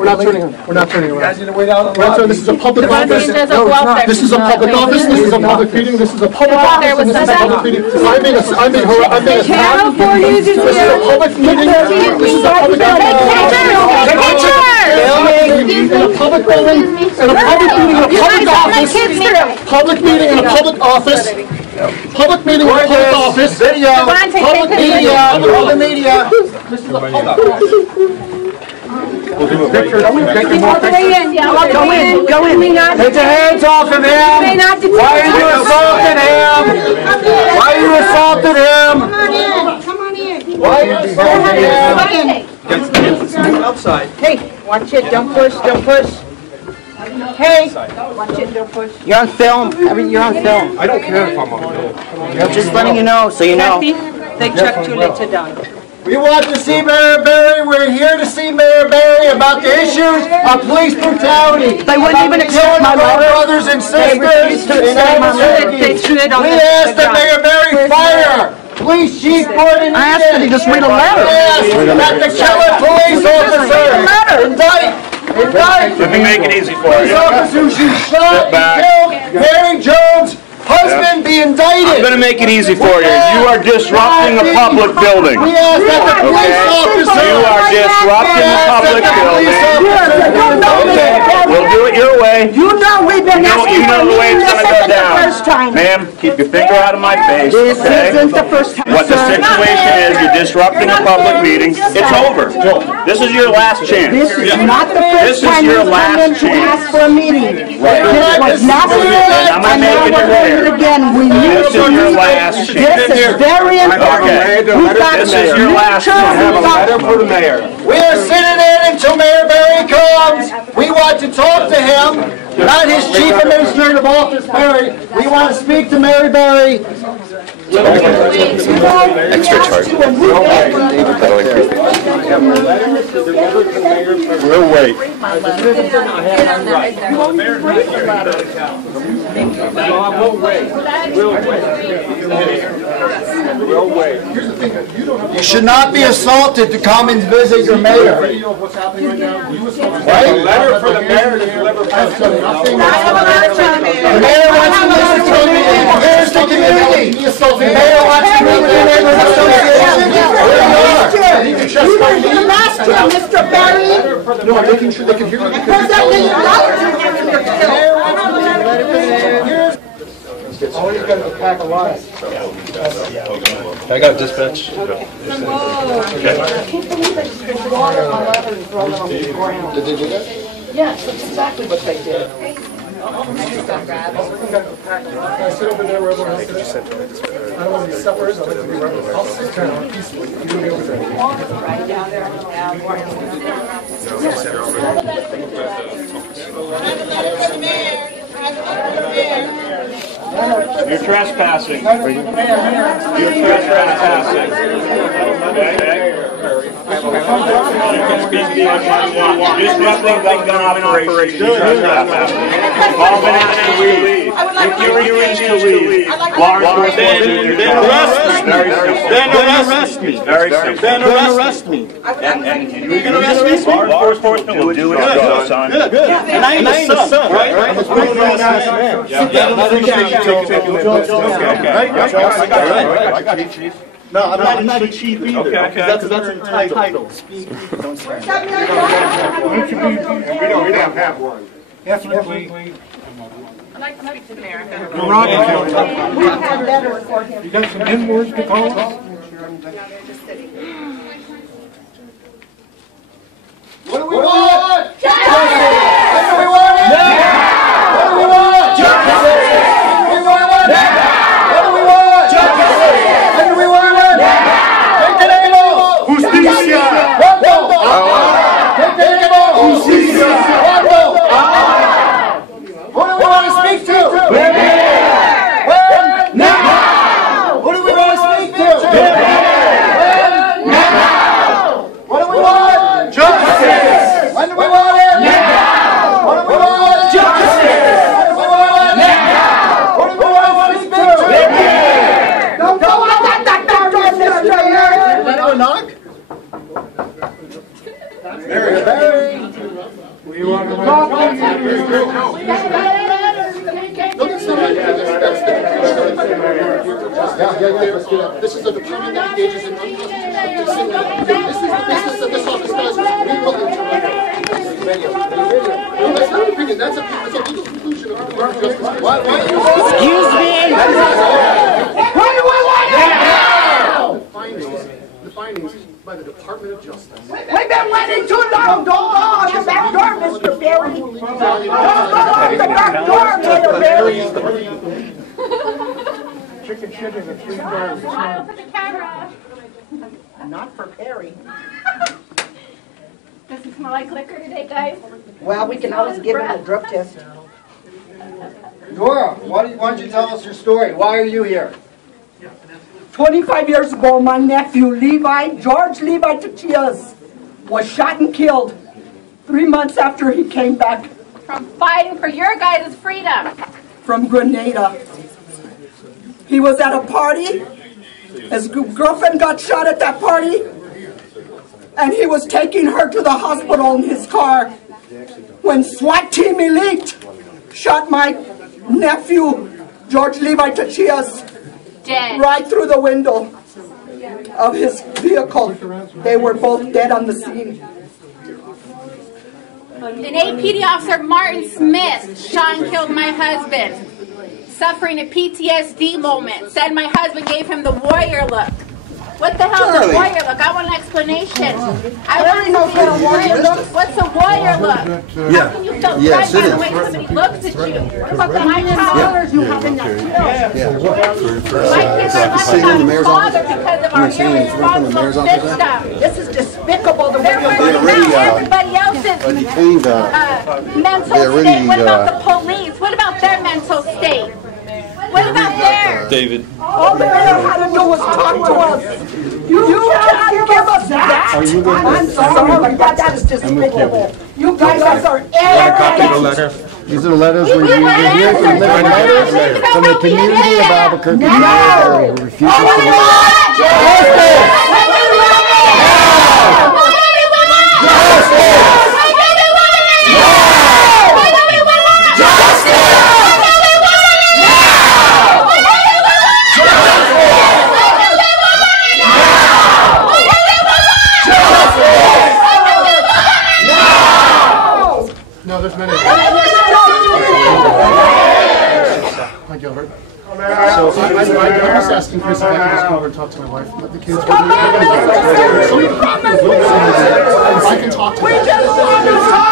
We're not turning around. We're not turning around. This is a public This office. is a welfare. This is a public office. This is a public meeting. This is a public office. And this is a public meeting. I'm being attacked. This is a public meeting. This is a public meeting. In a public building. In a public meeting. In a public office. Public meeting in a public office. Public meeting in a public office. Video. Public media. Public media. This is a public office. We'll do a picture. Go in. Take your hands off of him. Why are you assaulting him? Why are you assaulting him? Come on in. Why are you assaulting him? Outside. Hey, watch it. Don't push. Don't push. Hey, watch it. Don't push. You're on film. You're on film. I don't care if I'm on film. I'm just letting you know, so you know. They checked you later down. We want to see Mayor Barry. We're here to see Mayor Barry about the issues of police brutality. They wouldn't even accept my letter. Brothers and sisters in Albuquerque. We asked that Mayor Barry fire Police Chief Gordon. I asked that he just read a letter. Yes, that the killer police officer indict. Let me make it easy for Police you. officers who shot and killed Mary Jones' husband be indicted. I'm going to make it easy for you. You are disrupting a public building. We ask that the police officer. You are disrupting a public building. Okay, we'll do it your way. You know we've been asking You know the way it's going to go down. first time. Ma'am, keep your finger out of my face. This Okay? isn't the first time. What the situation is, you're disrupting a public meeting. It's over. This is your last chance. This is not the first time your you've come in last to ask chance. for a meeting. This was not the first, I'm and gonna now make it we're doing it clear. again. We need This to is your meet. last chance. This is very important. Okay. We've got This is your last neutral- chance. we've got- For the mayor. We are sitting in until Mayor Barry comes. We want to talk to him, not his chief administrative office, Barry. We want to speak to Mary Barry. Extra charge. We'll wait. We'll wait. You should not be assaulted to come and visit your mayor. Right? A letter for the mayor to deliver. The mayor wants to listen to me. Where's the community? The mayor wants to meet with the neighborhood association. You were here last year, Mr. Barry. No, making sure they can hear me. Because that means you're killed. Oh, you've got to pack a lot. I got dispatch. I can't believe they just put water on my leather and throw it on the ground. Did they do that? Yes, that's exactly what they did. I sit over there where everyone else is. I don't want to be separate. I like to be right. I'll sit down peacefully. You're going to be over there. Right down there. You're trespassing. You're trespassing. Okay? You can speak to us how you want. Disrupting government operation. You're trespassing. All minutes to leave. If you refuse to leave, law enforcement will do your job. Very simple. Then arrest me. Very simple. Then arrest me. And you're going to arrest me? Law enforcement will do its job, son. Good. And I ain't the son, right? I'm a grown-ass man. I got it, Chief. No, I'm not a chief either. Okay. That's a title. We don't have one. Definitely. I'd like to speak to the mayor. You got some N-words to call us? No, they're just sitting. What do we want? Justice! When do we want it? Now! What do we want? Justice! When do we want it? Now! What do we want? Justice! When do we want it? Now! Take the name off! Justicia! Cuando! Take the name off! Justicia! Cuando! Who do we want to speak to? When? Now! Who do we want to speak to? When? Now! What do we want? Justice! When do we want it? Now! let's do that. This is a department that engages in unconstitutional activity. This is the business that this office does. We will interrupt. Radio. No, that's not an opinion. That's a legal conclusion of the Department of Justice. Why you? Excuse me. What do we want now? The findings by the Department of Justice. We've been waiting too long. Go on the back door, Mr. Berry. Go on the back door, Mr. Berry. Chicken and 3 burgers. Smile for the camera. Not for Perry. Does it smell like liquor today, guys? Well, we can always give him a drug test. Dora, why don't you tell us your story? Why are you here? 25 years ago, my nephew, George Levi Tachias, was shot and killed 3 months after he came back From fighting for your guys' freedom. from Grenada. He was at a party. His girlfriend got shot at that party, and he was taking her to the hospital in his car when SWAT Team Elite shot my nephew, George Levi Tachias, Dead. right through the window of his vehicle. They were both dead on the scene. An APD officer, Martin Smith, shot and killed my husband. Suffering a PTSD moment. Said my husband gave him the warrior look. What the hell is a warrior look? I want an explanation. I want to know what a warrior look. What's a warrior look? How can you feel threatened by the way somebody looks at you? What about my child? You have enough kills. My kids are left without a father because of our irresponsible system. This is despicable. They're worried about everybody else's mental state. What about the police? What about their mental state? What about theirs? David. All they know how to do was talk to us. You can't give us that. I'm sorry, but that is despicable. You guys are arrogant. These are letters We want answers. letters from the community of Albuquerque. No. Who refuses to No, there's many. Hi, Gilbert. So I'm just asking Chris if I can just go over and talk to my wife. Let the kids. I can talk to them. We just want to talk.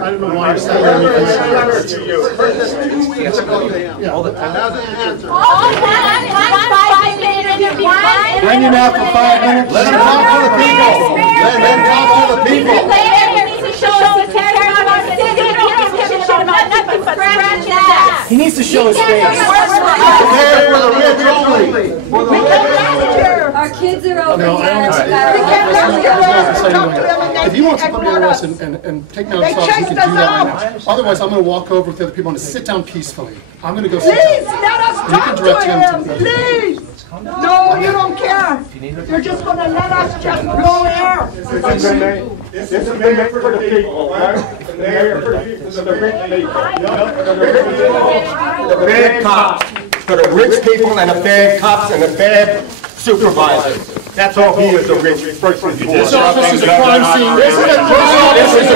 I don't know why you're saying anything. Bring him out for 5 minutes. Let him talk to the people. Let him talk to the people. He needs to show his face. Our kids are over If you want to come to us and take down stuff, you can do that right now. Otherwise, I'm going to walk over with the other people and sit down peacefully. I'm going to go sit Please, down. let us talk to him. Please. No, you don't care. You're just going to let us just go there. This is made for the people, right? The mayor for the people, the rich people. The bad cops, for the rich people and the bad cops and the bad supervisors. That's all he is, a rich person. This office is a crime scene. This is a crime. This is a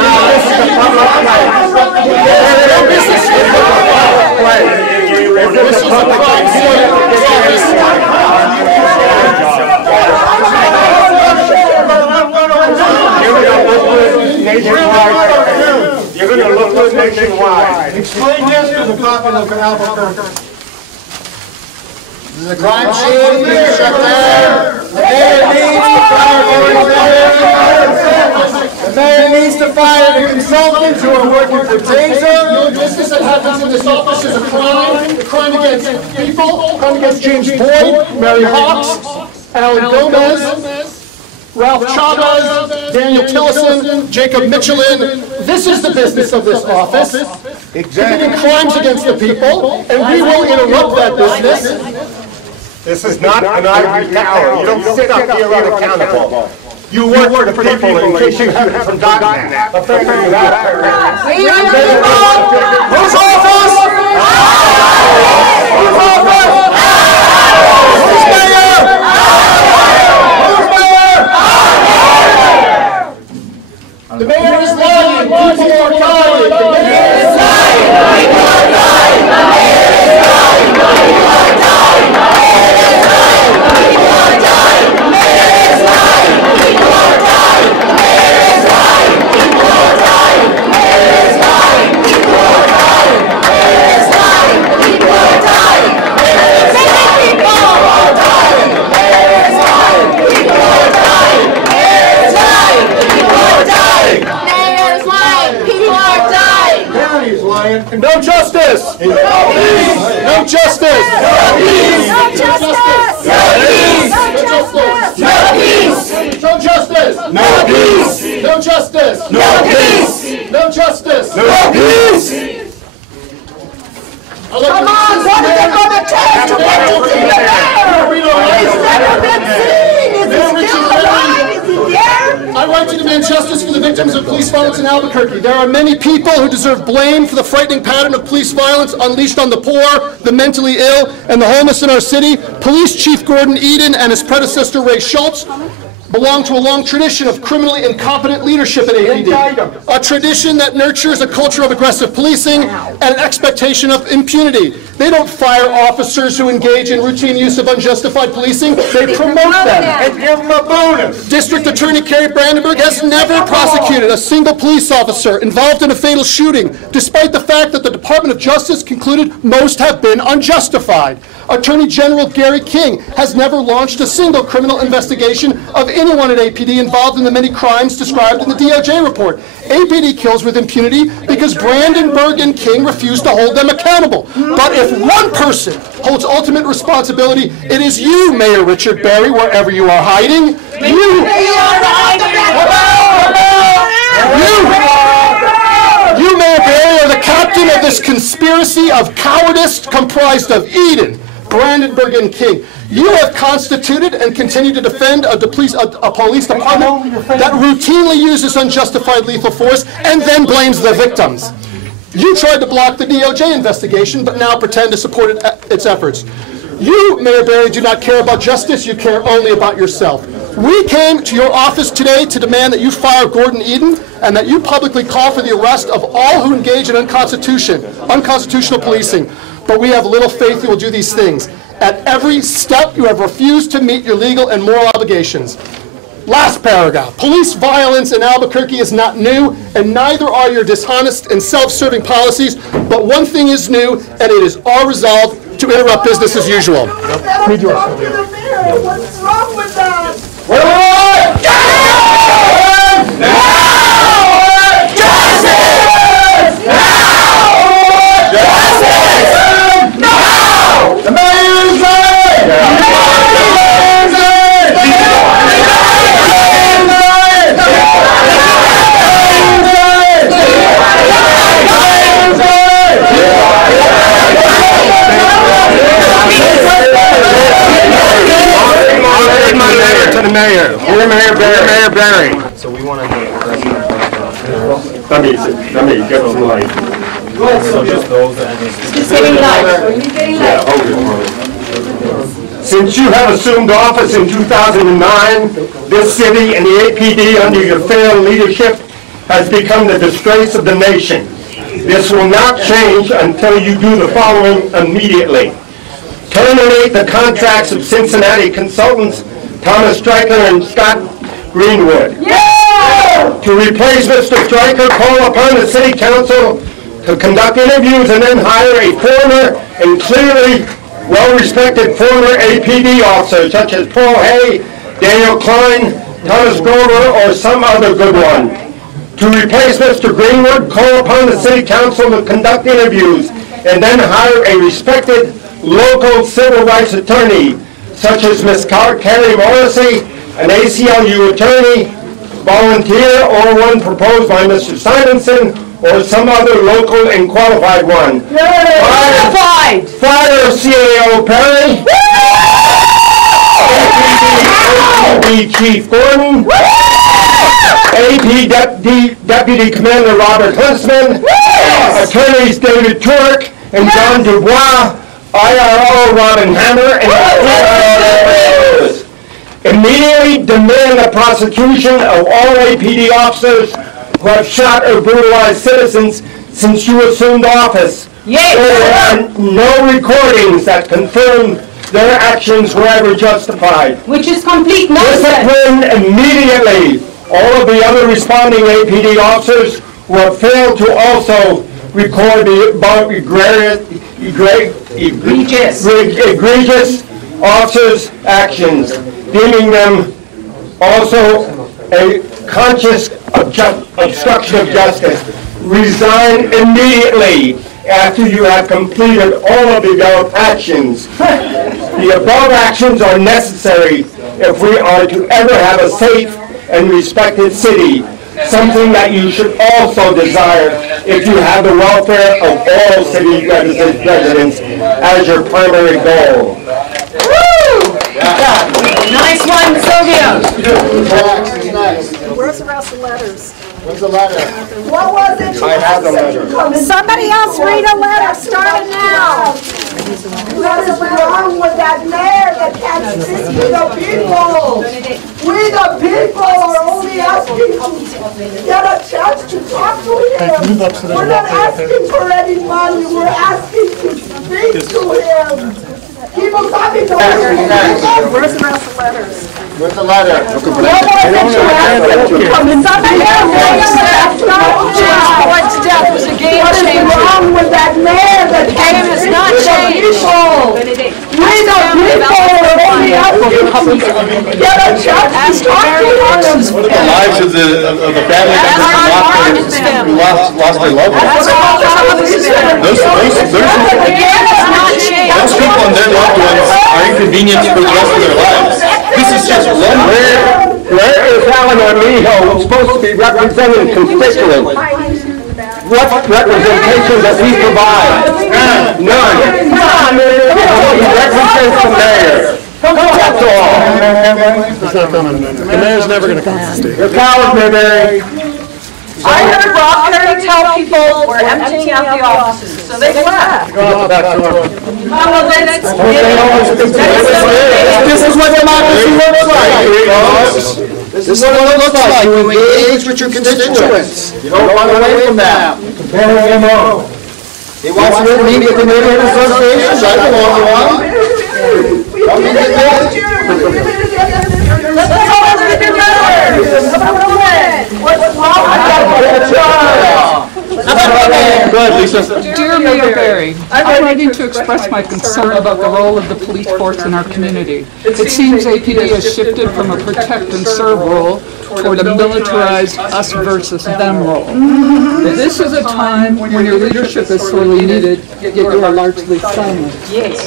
public You're going to look good nationwide. Explain this to the populace of Albuquerque. The crime scene is shut down. The mayor needs to fire the consultants who are working for Taser. No business that happens in this office is a crime. A crime against people, a crime against James Boyd, Mary Hawks, Alan Gomez, Ralph Chavez, Daniel Tillison, Jacob Michelin. This is the business of this office. Committing crimes against the people, and we will interrupt that business. This is not an ivory tower. You don't sit up here unaccountable. You work for the people, in case you haven't forgotten that. Whose office? Whose office? Who's mayor? Who's mayor? The mayor is lying. People are dying. The mayor is lying. People are dying. The mayor is lying. People are dying. The mayor is lying. People are dying. The mayor is lying. People are dying. The mayor is lying. People are dying. The mayor is lying. People are dying. The mayor is lying. People are dying. The mayor is lying. People are dying. The mayor is lying. People are dying. The mayor is lying. People are dying. Mayor's lying. People are dying. County's lying. No justice! No peace! No justice! No peace! No justice! No peace! No justice! No justice! No peace! No justice! No peace! No justice! No peace! Come on, what is it going to take to get to see the mayor? He's never been seen! Is he still alive? Is he there? I write to demand justice for the victims of police violence in Albuquerque. There are many people who deserve blame for the frightening pattern of police violence unleashed on the poor, the mentally ill, and the homeless in our city. Police Chief Gordon Eden and his predecessor Ray Schultz belong to a long tradition of criminally incompetent leadership at APD. A tradition that nurtures a culture of aggressive policing and an expectation of impunity. They don't fire officers who engage in routine use of unjustified policing. They promote them and give them a bonus. District Attorney Kerry Brandenburg has never prosecuted a single police officer involved in a fatal shooting, despite the fact that the Department of Justice concluded most have been unjustified. Attorney General Gary King has never launched a single criminal investigation of anyone at APD involved in the many crimes described in the DOJ report. APD kills with impunity because Brandenburg and King refuse to hold them accountable. But if one person holds ultimate responsibility, it is you, Mayor Richard Berry, wherever you are hiding. You, Mayor Berry, are the captain of this conspiracy of cowardice comprised of Eden, Brandenburg, and King. You have constituted and continue to defend a police department that routinely uses unjustified lethal force and then blames the victims. You tried to block the DOJ investigation, but now pretend to support its efforts. You, Mayor Berry, do not care about justice. You care only about yourself. We came to your office today to demand that you fire Gordon Eden and that you publicly call for the arrest of all who engage in unconstitutional policing. But we have little faith you will do these things. At every step, you have refused to meet your legal and moral obligations. Last paragraph. Police violence in Albuquerque is not new, and neither are your dishonest and self-serving policies. But one thing is new, and it is our resolve to interrupt business as usual. What's wrong with that? What do we want? Justice! Now! Justice! Now! Justice! Now! The mayor is lying! The mayor is lying! To the mayor. We're Mayor Berry. So we want to Let me get some light. go ahead. So just those that Since you have assumed office in 2009, this city and the APD under your failed leadership has become the disgrace of the nation. This will not change until you do the following immediately. Terminate the contracts of Cincinnati consultants Thomas Stryker and Scott Greenwood. Yeah! To replace Mr. Stryker, call upon the City Council to conduct interviews and then hire a former and clearly well-respected former APD officer such as Paul Hay, Daniel Klein, Thomas Grover, or some other good one. To replace Mr. Greenwood, call upon the City Council to conduct interviews and then hire a respected local civil rights attorney such as Ms. Carrie Morrissey, an ACLU attorney, volunteer, or one proposed by Mr. Simonson, or some other local and qualified one. Fire CAO Perry. APD Chief Gordon, AP Deputy Commander Robert Huntsman, Attorneys David Turk and John Dubois, IRO Robin Hammer, and immediately demand the prosecution of all APD officers who have shot or brutalized citizens since you assumed office. Yes. There are no recordings that confirm their actions were ever justified. Which is complete nonsense. Discipline immediately all of the other responding APD officers who have failed to also record the above egregious officers' actions, deeming them also a conscious obstruction of justice. Resign immediately after you have completed all of the above actions. The above actions are necessary if we are to ever have a safe and respected city, something that you should also desire if you have the welfare of all city residents as your primary goal. Woo! Yeah. Nice one, Sylvia. Where's the rest of the letters? Where's the letter? What was it? I have the letter. Somebody else read a letter. Start it now. What is wrong with that mayor that can't speak to the people? We the people are only asking to get a chance to talk to him. We're not asking for any money. We're asking to speak to him. People talking to us. Where's the rest of the letters? Where's the letter? What was it you asked to come in? Somebody else read a letter. What's death was a game What is wrong with that mayor that can't has speak not to the changed. people? We the people are only asking to get a chance to talk to him. The lives of the family members who lost their loved ones. Those people and their loved ones are inconvenienced for the rest of their lives. This is just one. Where is Alan Armijo supposed to be representing constituents? What representation does he provide? None. He represents the mayor. That's all. It's not coming. The mayor's never going to come to the state. You're cowards, Mary. I heard Rob Perry tell people we're emptying out the offices, so they left. Go back to work. Well, then This is what democracy looks like. This is what it looks like. You engage with your constituents. You don't run away from them. He wants you to meet with the neighborhood associations. I don't want one. Come and get Dear Mayor Barry, I'm writing to express my concern about the role of the police force in our community. It seems APD has shifted from a protect and serve role toward a militarized us versus them role. This is a time when your leadership is sorely needed, yet you are largely silent.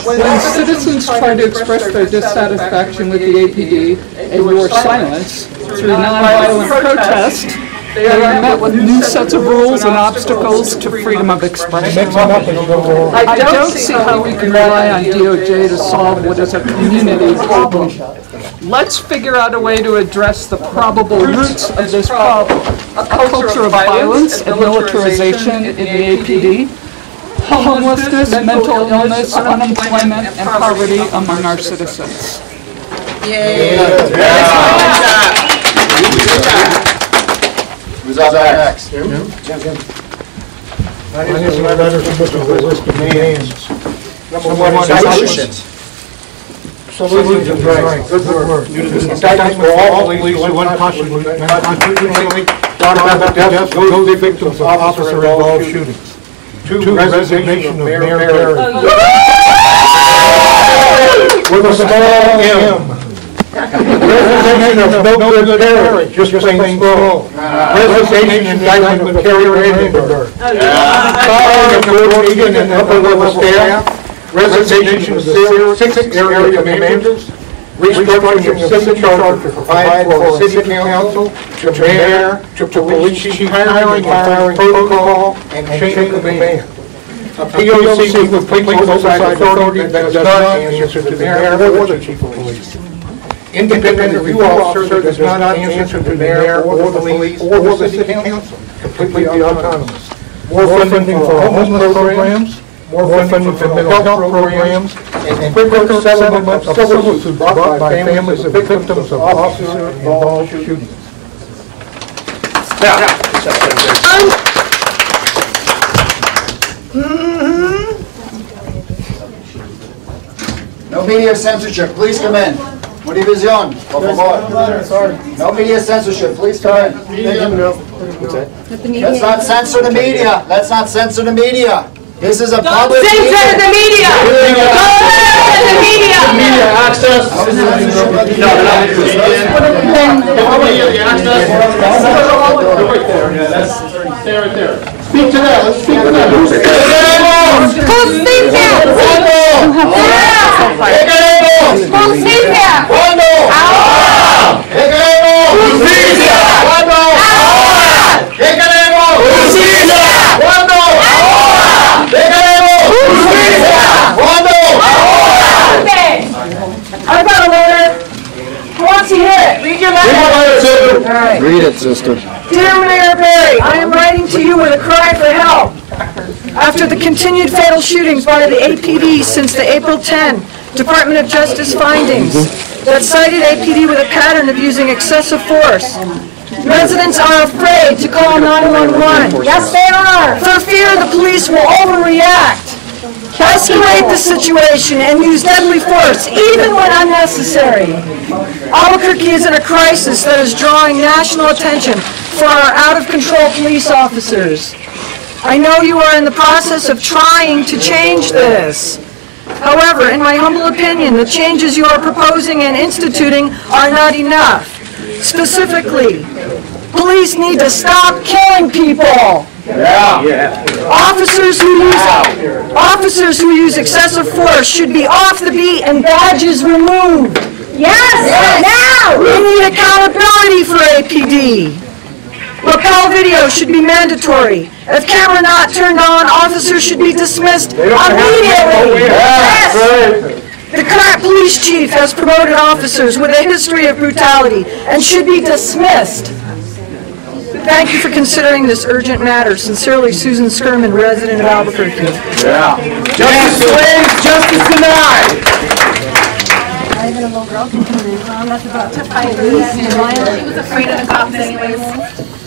When citizens try to express their dissatisfaction with the APD and your silence through nonviolent protest, they are met with new sets of rules and obstacles to freedom of expression. I don't see how we can rely on DOJ to solve what is a community problem. Let's figure out a way to address the probable roots of this problem. A culture of violence and militarization in the APD, homelessness, mental illness, unemployment, and poverty among our citizens. Who's up next? I need some letters from Mr. List of names. Solutions. Solutions is right. Good word. Indictments for all police who unconstitutionally brought about deaths, those victims of officer-involved shootings. 2, resignation of Mayor Barry. With a small M. Resignation of no good Barry, just plain small. Resignation indictment of Kerry Brandenburg. Firing of Gordon Egan and upper-level staff. Resignation of the 6 area commanders. Restructuring of city charter to provide for city council, to mayor, to police chief hiring and firing protocol, and chain of command. A POC with complete oversight authority that does not answer to the mayor or the chief of police. independent review officer that does not answer to the mayor or the police or the city council, completely autonomous. More funding for homeless programs, more funding for mental health programs, and quicker settlement of civil suits brought by families of victims of officer-involved shootings. No media censorship, please come in. Motivación, por favor. No media censorship, please come in. Let's not censor the media. Let's not censor the media. This is a public meeting. Censor the media! Don't censor the media! Media access. Stay right there. Speak to that. Let's speak to that. Who's speaking? Who's I've got a letter. Who wants to hear it? Read your letter. All right. Read it, sister. Dear Mayor Barry, I am writing to you with a cry for help. After the continued fatal shootings by the APD since the April 10 Department of Justice findings that cited APD with a pattern of using excessive force, residents are afraid to call 911. Yes, they are. For fear the police will overreact, escalate the situation, and use deadly force, even when unnecessary. Albuquerque is in a crisis that is drawing national attention for our out-of-control police officers. I know you are in the process of trying to change this. However, in my humble opinion, the changes you are proposing and instituting are not enough. Specifically, police need to stop killing people. Officers who use excessive force should be off the beat and badges removed. Yes! Now! We need accountability for APD. Lapel video should be mandatory. If camera not turned on, officers should be dismissed immediately. Yes! The current police chief has promoted officers with a history of brutality and should be dismissed. Thank you for considering this urgent matter. Sincerely, Susan Skirman, resident of Albuquerque. Yeah. Justice waits, justice denied. I had a little girl come in. That's about to fight me. She was afraid of the cops anyways.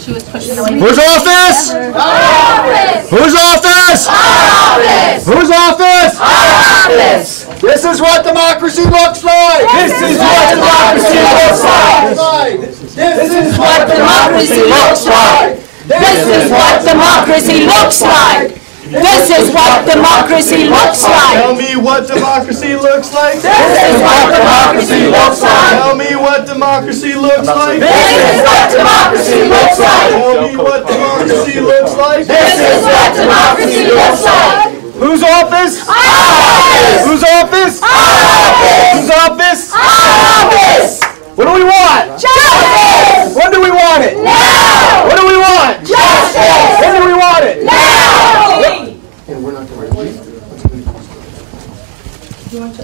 She was pushing away. Whose office? Office! Whose office? Office! Whose office? Office! This is what democracy looks like! This is what democracy looks like! This is what democracy looks like! This is what democracy looks like! This is what democracy looks like! Tell me what democracy looks like! This is what democracy looks like! Tell me what democracy looks like! This is what democracy looks like! Tell me what democracy looks like! This is what democracy looks like! Whose office? Office! Whose office? Office! Whose office? Office! What do we want? Justice! When do we want it? Now! What do we want? Justice! When do we want it? Now!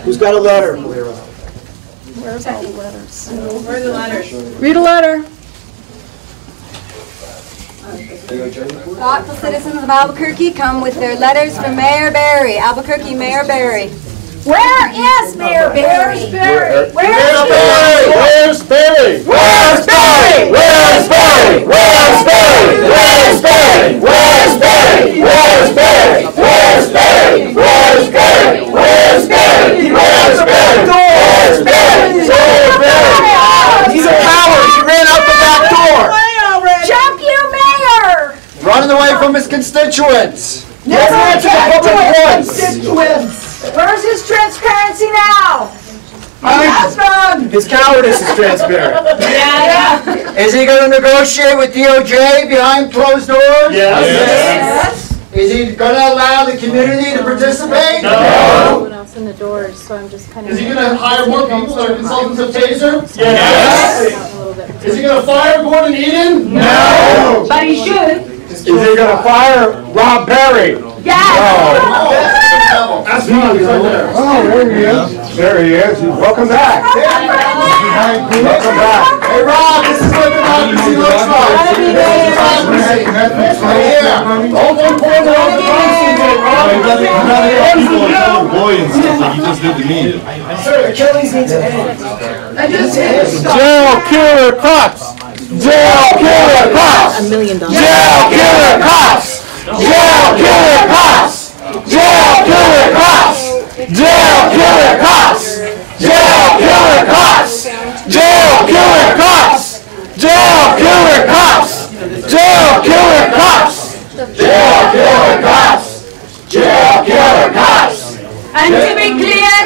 Who's got a letter? Where's all the letters? Where are the letters? Read a letter. Thoughtful citizens of Albuquerque come with their letters from Mayor Barry. Albuquerque Mayor Barry. Where is Mayor Barry? Where's Barry? Where's Barry? Where's Barry? Where's Barry? Where's Barry? Where's Barry? Where's Barry? Where's Barry? Where's Barry? Where's Barry? Where's Barry? Where's Barry? Where's Barry? He's a coward. He ran out the back door. Jump you, Mayor! Running away from his constituents. Never Answer the public voice. Where's his transparency now? His cowardice is transparent. Yeah. Is he going to negotiate with DOJ behind closed doors? Yes. Is he going to allow the community to participate? Everyone else in the doors, so I'm just kind of... Is he going to hire more people that are consultants of Taser? Yes! Is he going to fire Gordon Eden? No! But he should. Is he going to fire Rob Perry? Yes! That's me right there. Oh, there he is. There he is. Welcome back. Welcome back. Hey, Rob, this is what democracy looks like. Hold one corner on the You just did to me. Sir, the killings need to end. Jail killer cops. Jail killer cops. $1 million. Jail killer cops. Jail killer cops. Jail killer cops. Jail killer cops. Jail killer cops. Jail killer cops. Jail killer cops. Jail killer cops. Jail killer cops. Jail killer cops. And to be clear,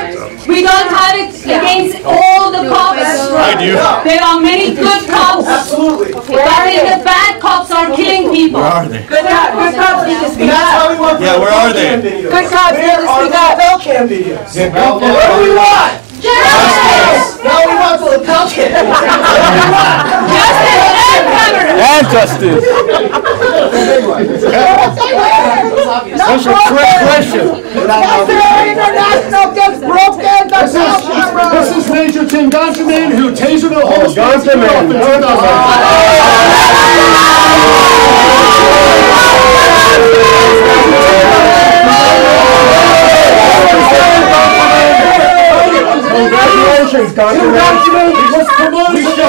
we don't have it against all the cops. I do. There are many good cops. Absolutely. But the bad cops are killing people. Where are they? Good cops need to speak That's up. how we want. Yeah, where are they? Good cops need to speak up. Bell cam videos. What What do we want? Justice! Now we want the lapel cam. Justice and government! And justice. That's a trick question. International gets broken. This is Major Tim Gonterman, who tasered a homeless man in 2000. Congratulations, Gonterman. He was promoted to the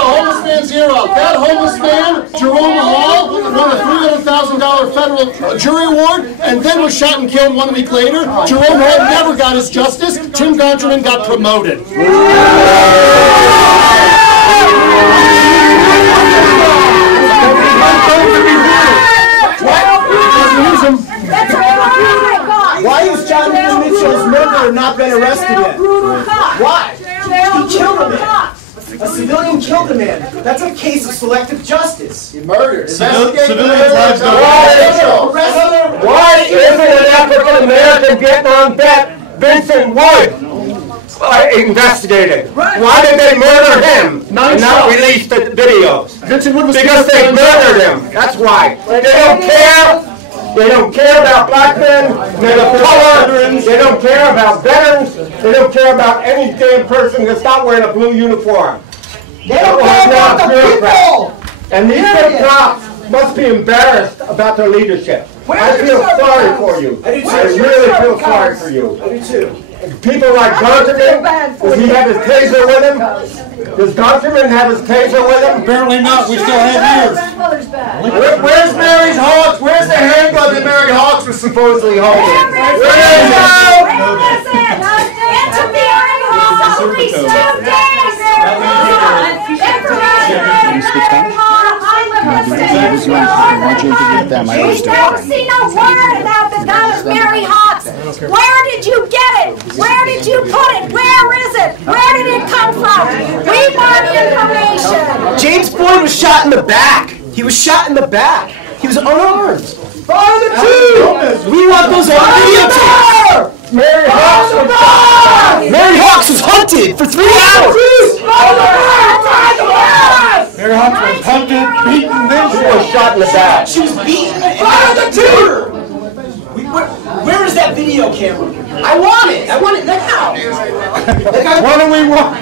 homeless man's ear up. That homeless man, Jerome Hall, won a $300,000 federal jury award and then was shot and killed 1 week later. Jerome Hall never got his justice. Tim Gonterman got promoted. Why is John Mitchell's murderer not been arrested yet? Why? He killed a man. A civilian killed a man. That's a case of selective justice. He murdered. Civilians' lives don't Why isn't an African American Vietnam vet, Vincent Wood, investigated? Why did they murder him and not release the videos? Vincent Wood was Because they murdered him. That's why. They don't care. They don't care about black men, men of color, they don't care about veterans, they don't care about any damn person that's not wearing a blue uniform. They don't care about the people. And these good cops must be embarrassed about their leadership. I feel sorry for you. I really feel sorry for you. I do too. People like Gonterman, does he have his taser with him? Does Gonterman have his taser with him? Apparently not. We still have yours. Where's Mary Hawks? Where's the handgun that Mary Hawks was supposedly holding? Where is it? Interfering Hall, at least 2 days. We've never seen no word about the gun of Mary Hawks. Where did you get it? Where did you put it? Where is it? Where did it come from? We want information. James Floyd was shot in the back. He was shot in the back. He was unarmed. Fire the two! We want those on videotape. Mary Hawks was Mary Hawks was hunted for 3 hours. Mary Hawks was hunted, beaten, then she was shot in the back. She was beaten. Fire the two! Where is that video camera? I want it. I want it now. What do we want?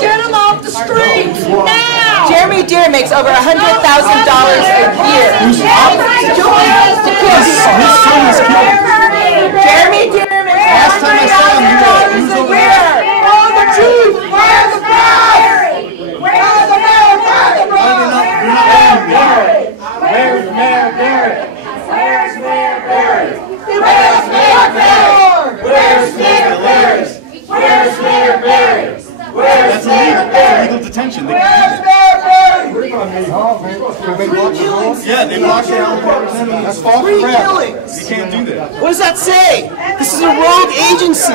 Get him off the street now. Jeremy Deere makes over $100,000 a year. Jeremy Deere makes $100,000 a year. Fire the chief. Fire the mayor. Fire the mayor. Fire the mayor. Where's Mayor Barrett? Where's Mayor Barrett? Where's Mayor Barrett? Where's Mayor Barrett? Where's Mayor Barrett? Where's Mayor Barrett? Legal detention. Where's Mayor Barrett? Yeah, they blocked it out. That's false Free arrest. killings. You can't do that. What does that say? This is a rogue agency.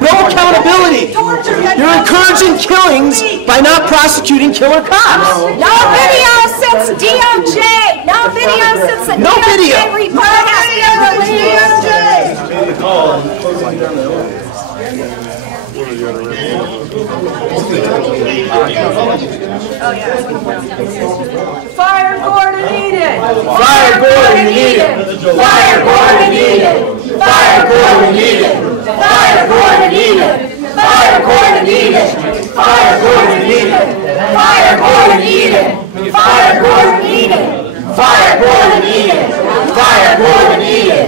No accountability. You're encouraging killings by not prosecuting killer cops. No video since DOJ. No video since the No video. DOJ report has been released. Fire Gordon Eden! Fire Gordon Eden! Fire Gordon Eden! Fire Gordon Eden! Fire Gordon Eden! Fire Gordon Eden! Fire Gordon Eden! Fire Gordon Eden! Fire Gordon Eden! Fire Gordon Eden! Fire Gordon Eden!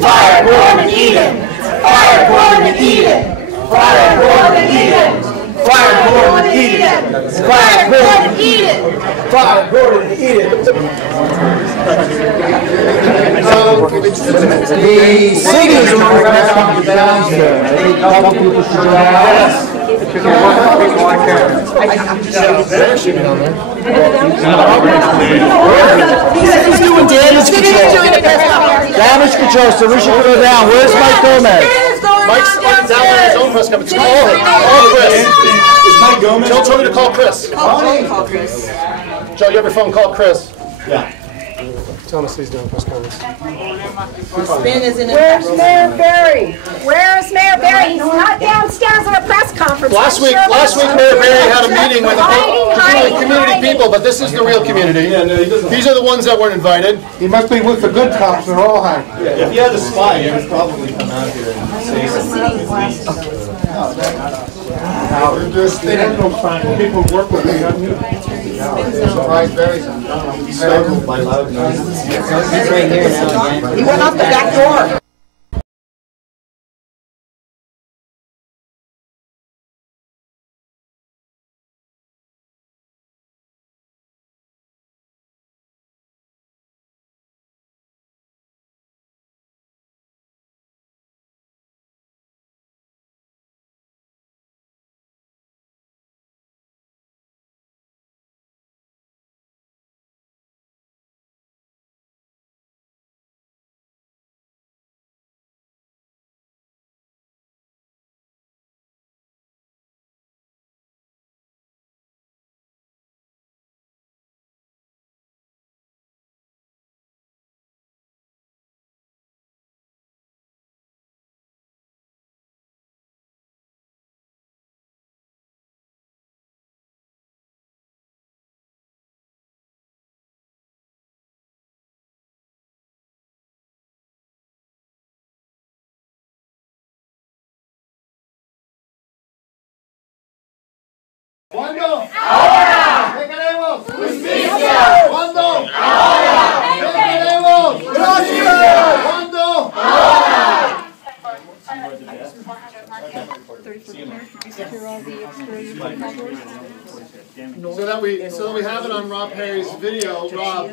Fire Gordon Eden! Fire Gordon Eden! Fire Gordon Eden! Fire Gordon Eden! Fire Gordon Eden! Fire Gordon Eden! So, the singers are around downstairs. I think a couple people should ask. He's doing damage control. Damage control, so we should go down. Where's Mike Gomez? Mike's down there in his own press conference. Call Chris. Is Mike Gomez? Tell Tony to call Chris. Call Chris. Joe, you have your phone, call Chris. Yeah. Tell us he's doing press conference. Where's Mayor Barry? Where's Mayor Barry? He's not downstairs at a press conference. Last week, Mayor Barry had a meeting with the community people, but this is the real community. These are the ones that weren't invited. He must be with the good cops. They're all high. If you had a spy, he would probably come out here and say something. They have no fun. People work with me. Surprise Barry's on. He's startled by loud noises. He went out the back door. Cuando ahora ¿qué queremos? Justicia. Cuando ahora ¿qué queremos? Gracias. Cuando ahora. So that we have it on Rob Perry's video. Rob,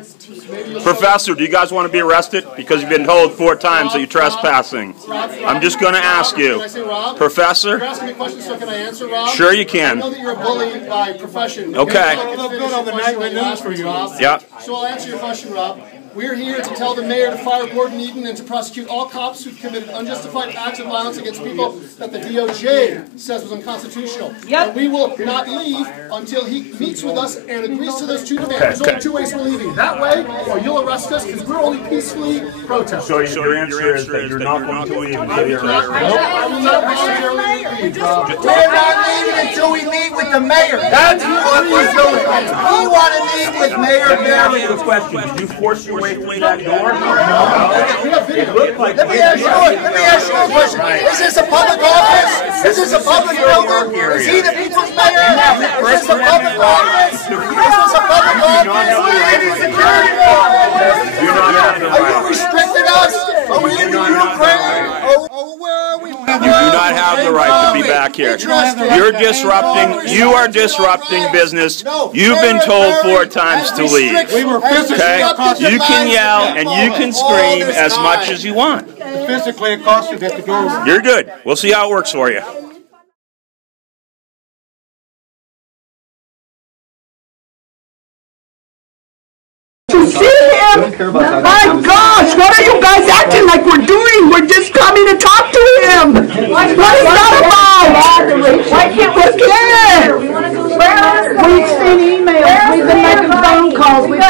Professor, do you guys want to be arrested? Because you've been told 4 times that you're trespassing. I'm just going to ask you. Can I say Rob? Professor? You're asking me questions, so can I answer, Rob? Sure you can. I know that you're a bully by profession. Okay. Yeah. So I'll answer your question, Rob. We're here to tell the mayor to fire Gordon Eden and to prosecute all cops who've committed unjustified acts of violence against people that the DOJ says was unconstitutional. Yep. And we will not leave until he meets with us and agrees to those 2 demands. There's only 2 ways we're leaving. That way, or you'll arrest us because we're only peacefully protesting. So your answer is that you're not going to leave until you're arrested? I will not voluntarily leave. We're not leaving until we meet with the mayor. That's what we're doing. We want to meet with Mayor Barry. Ask you a question. Did you force your way through that door? Let me ask you a question. Is this a public office? Is this a public building? Is he the people's mayor? Is this a public office? Is this a public office? Are you restricting us? Are we in Ukraine? You do not have the right to be back here. You're disrupting. You are disrupting business. You've been told 4 times to leave. Okay? You can yell and you can scream as much as you want. Physically, it costs you to get the door. You're good. We'll see how it works for you. To see him? My gosh, what are you guys acting like we're doing? We're just coming to talk to him. What is that about? Why can't we get it? We've seen emails, we've been making phone calls, we've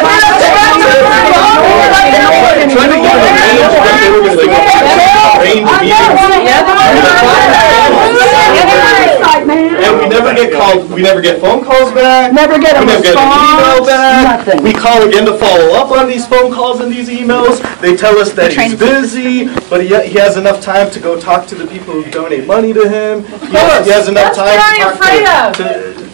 And we never get called. We never never get phone calls back. Never get a We never get an email response, back. nothing. We call again to follow up on these phone calls and these emails. They tell us that he's busy, but he has enough time to go talk to the people who donate money to him. He has enough time to talk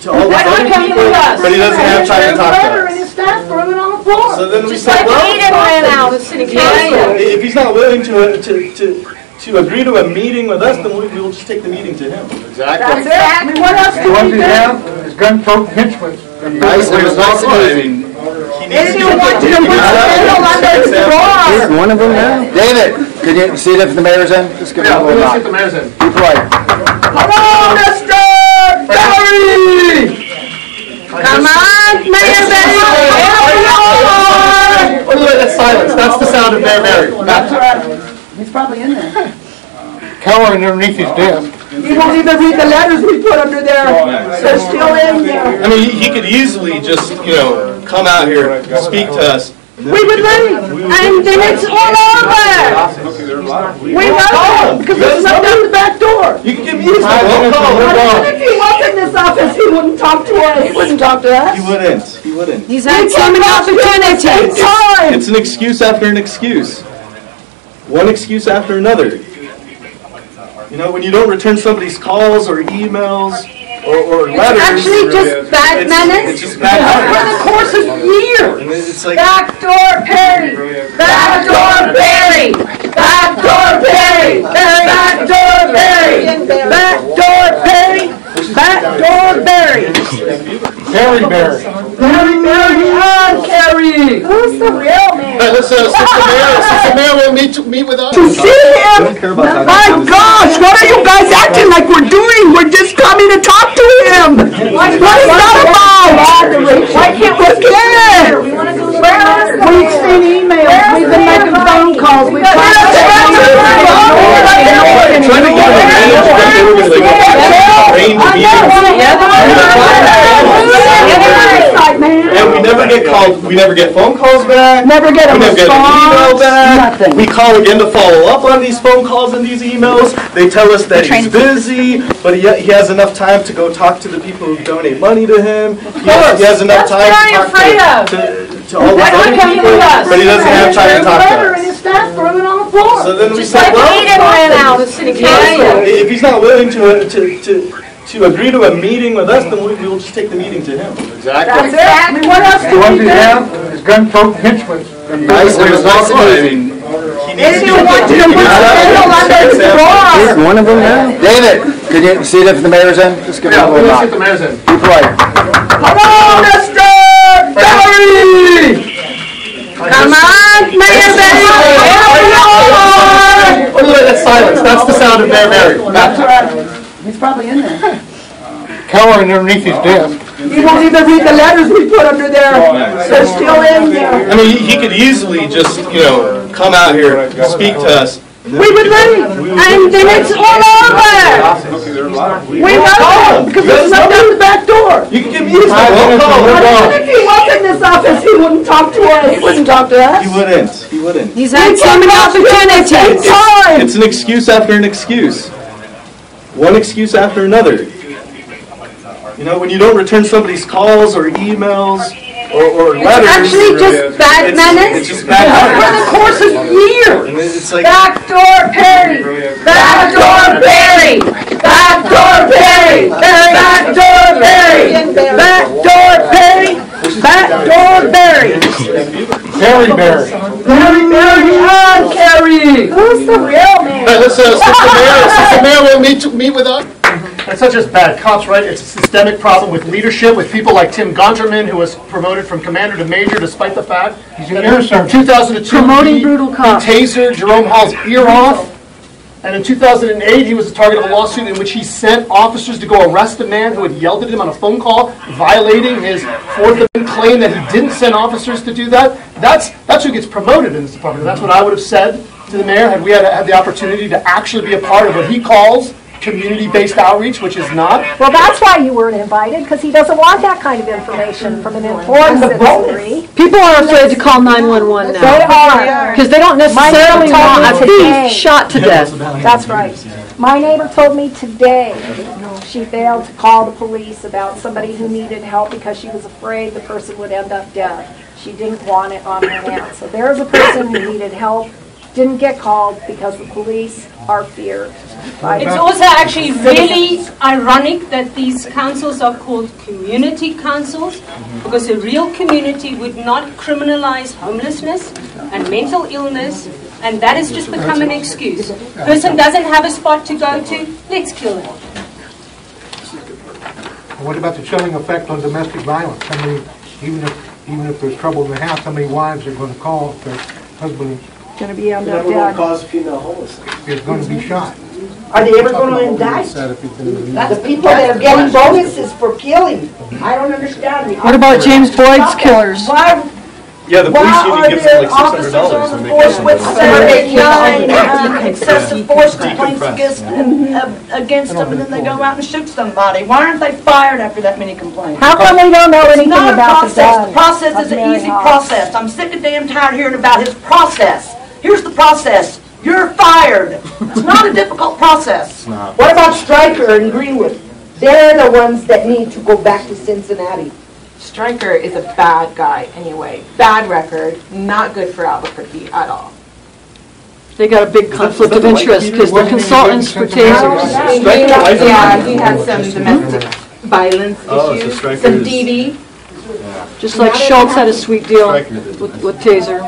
to all the other people, but he doesn't have time to talk to us. So then we say, well, if he's not willing to agree to a meeting with us, then we will just take the meeting to him. Exactly. That's it. What else The ones do we we have do? is gun-toting henchmen. Nice and responsible. I mean, he needs to If you want to put handle under the door. One of them now. David, could you see if the mayor's in? Just give him a little Let's knock. get the mayor's in. Be polite. Hello, Mr. Barry! Come on, Mayor Barry! Oh, look, that's silence. That's the sound of Mayor Barry. He's probably in there. Cowering underneath his desk. He won't even read the letters we put under there. They're still in there. I mean, he could easily just, come out here and speak to us. We would leave, and then it's all over. We won't, because there's nothing in the back door. You can give me his phone call. If he was in this office, he wouldn't talk to us. He wouldn't talk to us. He wouldn't. He's had so many opportunities. It's an excuse after an excuse. One excuse after another. When you don't return somebody's calls or emails or letters. It's actually just bad manners. It's just bad manners. For the course of years. And it's like, Backdoor Perry. Backdoor Barry. Backdoor Perry. Backdoor Barry. Backdoor Perry. Backdoor Barry. Barry Barry. Barry Barry and Carrie. Who's the real man? Hey, listen, since the mayor will meet with us. To see him? My gosh, what are you guys acting like we're doing? We're just coming to talk to him. What is that about? Why can't we get it? We've seen emails, we've been making phone calls, we've tried to and we never get phone calls back. Never get a response. An email back. Nothing. We call again to follow up on these phone calls and these emails. They tell us that he's busy, but he has enough time to go talk to the people who donate money to him. He has enough time to talk to all the other people, but he doesn't have time to talk to us. So then we say, well, if he's not willing to agree to a meeting with us, then we will just take the meeting to him. Exactly. That's it. What else The do ones we we do? have is gun-toting henchmen. Nice and responsible. I mean, he needs If you want to put handle under the door. One of them now. David, could you see if the mayor's in? Just give him a little Let's knock. get the mayor's in. Be polite. Hello, Mr. Barry! Come on, Mayor Barry! Oh, look, that's silence. That's the sound of Mayor Barry. He's probably in there. Cowering underneath his desk. He won't even read the letters we put under there. They're still in there. I mean, he could easily just, come out here and speak to us. We would leave, and then it's all over. We won't, because there's nothing in the back door. You can give me his phone call. If he was in this office, he wouldn't talk to us. He wouldn't talk to us. He wouldn't. He's had so many opportunities. It's an excuse after an excuse. One excuse after another. When you don't return somebody's calls or emails or letters. It's actually just bad manners. It's just bad manners. For the course of years. And it's like, Backdoor Perry. Backdoor Barry. Backdoor Perry. Backdoor Barry. Backdoor Perry. Backdoor Barry. Barry Barry. Barry Barry and Carrie. Who's the real man? Hey, listen, since the mayor will meet with us. It's not just bad cops, right? It's a systemic problem with leadership, with people like Tim Gonterman, who was promoted from commander to major despite the fact He's an innocent. in 2002 Promoting brutal cops. he tasered Jerome Hall's ear off. And in 2008, he was the target of a lawsuit in which he sent officers to go arrest a man who had yelled at him on a phone call, violating his Fourth Amendment claim that he didn't send officers to do that. That's who gets promoted in this department. That's what I would have said to the mayor had we had the opportunity to actually be a part of what he calls community-based outreach, which is not. Well, that's why you weren't invited, because he doesn't want that kind of information from an informed citizenry. People are afraid to call 911 now. They are. Because they don't necessarily My neighbor want a told me thief shot to death. That's right. My neighbor told me today she failed to call the police about somebody who needed help because she was afraid the person would end up dead. She didn't want it on her hands. So there's a person who needed help, didn't get called because the police are feared. It's also actually really ironic that these councils are called community councils, because a real community would not criminalize homelessness and mental illness, and that has just become an excuse. Person doesn't have a spot to go to, let's kill him. What about the chilling effect on domestic violence? How many, even if there's trouble in the house, how many wives are going to call if their husband going to be under dead? Cause female homelessness. Is going to be shot. Are they ever going to indict? The people that are getting bonuses for killing. I don't understand. What about James Boyd's killers? Yeah, the police union gives them like $600 when they kill with 79 excessive force complaints against them, and then they go out and shoot somebody. Why aren't they fired after that many complaints? How come they don't know anything about the gun? The process is an easy process. I'm sick and damn tired of hearing about his process. Here's the process. You're fired. It's not a difficult process. What about Stryker and Greenwood? They're the ones that need to go back to Cincinnati. Stryker is a bad guy anyway. Bad record, not good for Albuquerque at all. They got a big conflict of interest because they're consultants for tasers. Yeah, he had some domestic violence issues, some DD. Just like Schultz had a sweet deal with taser.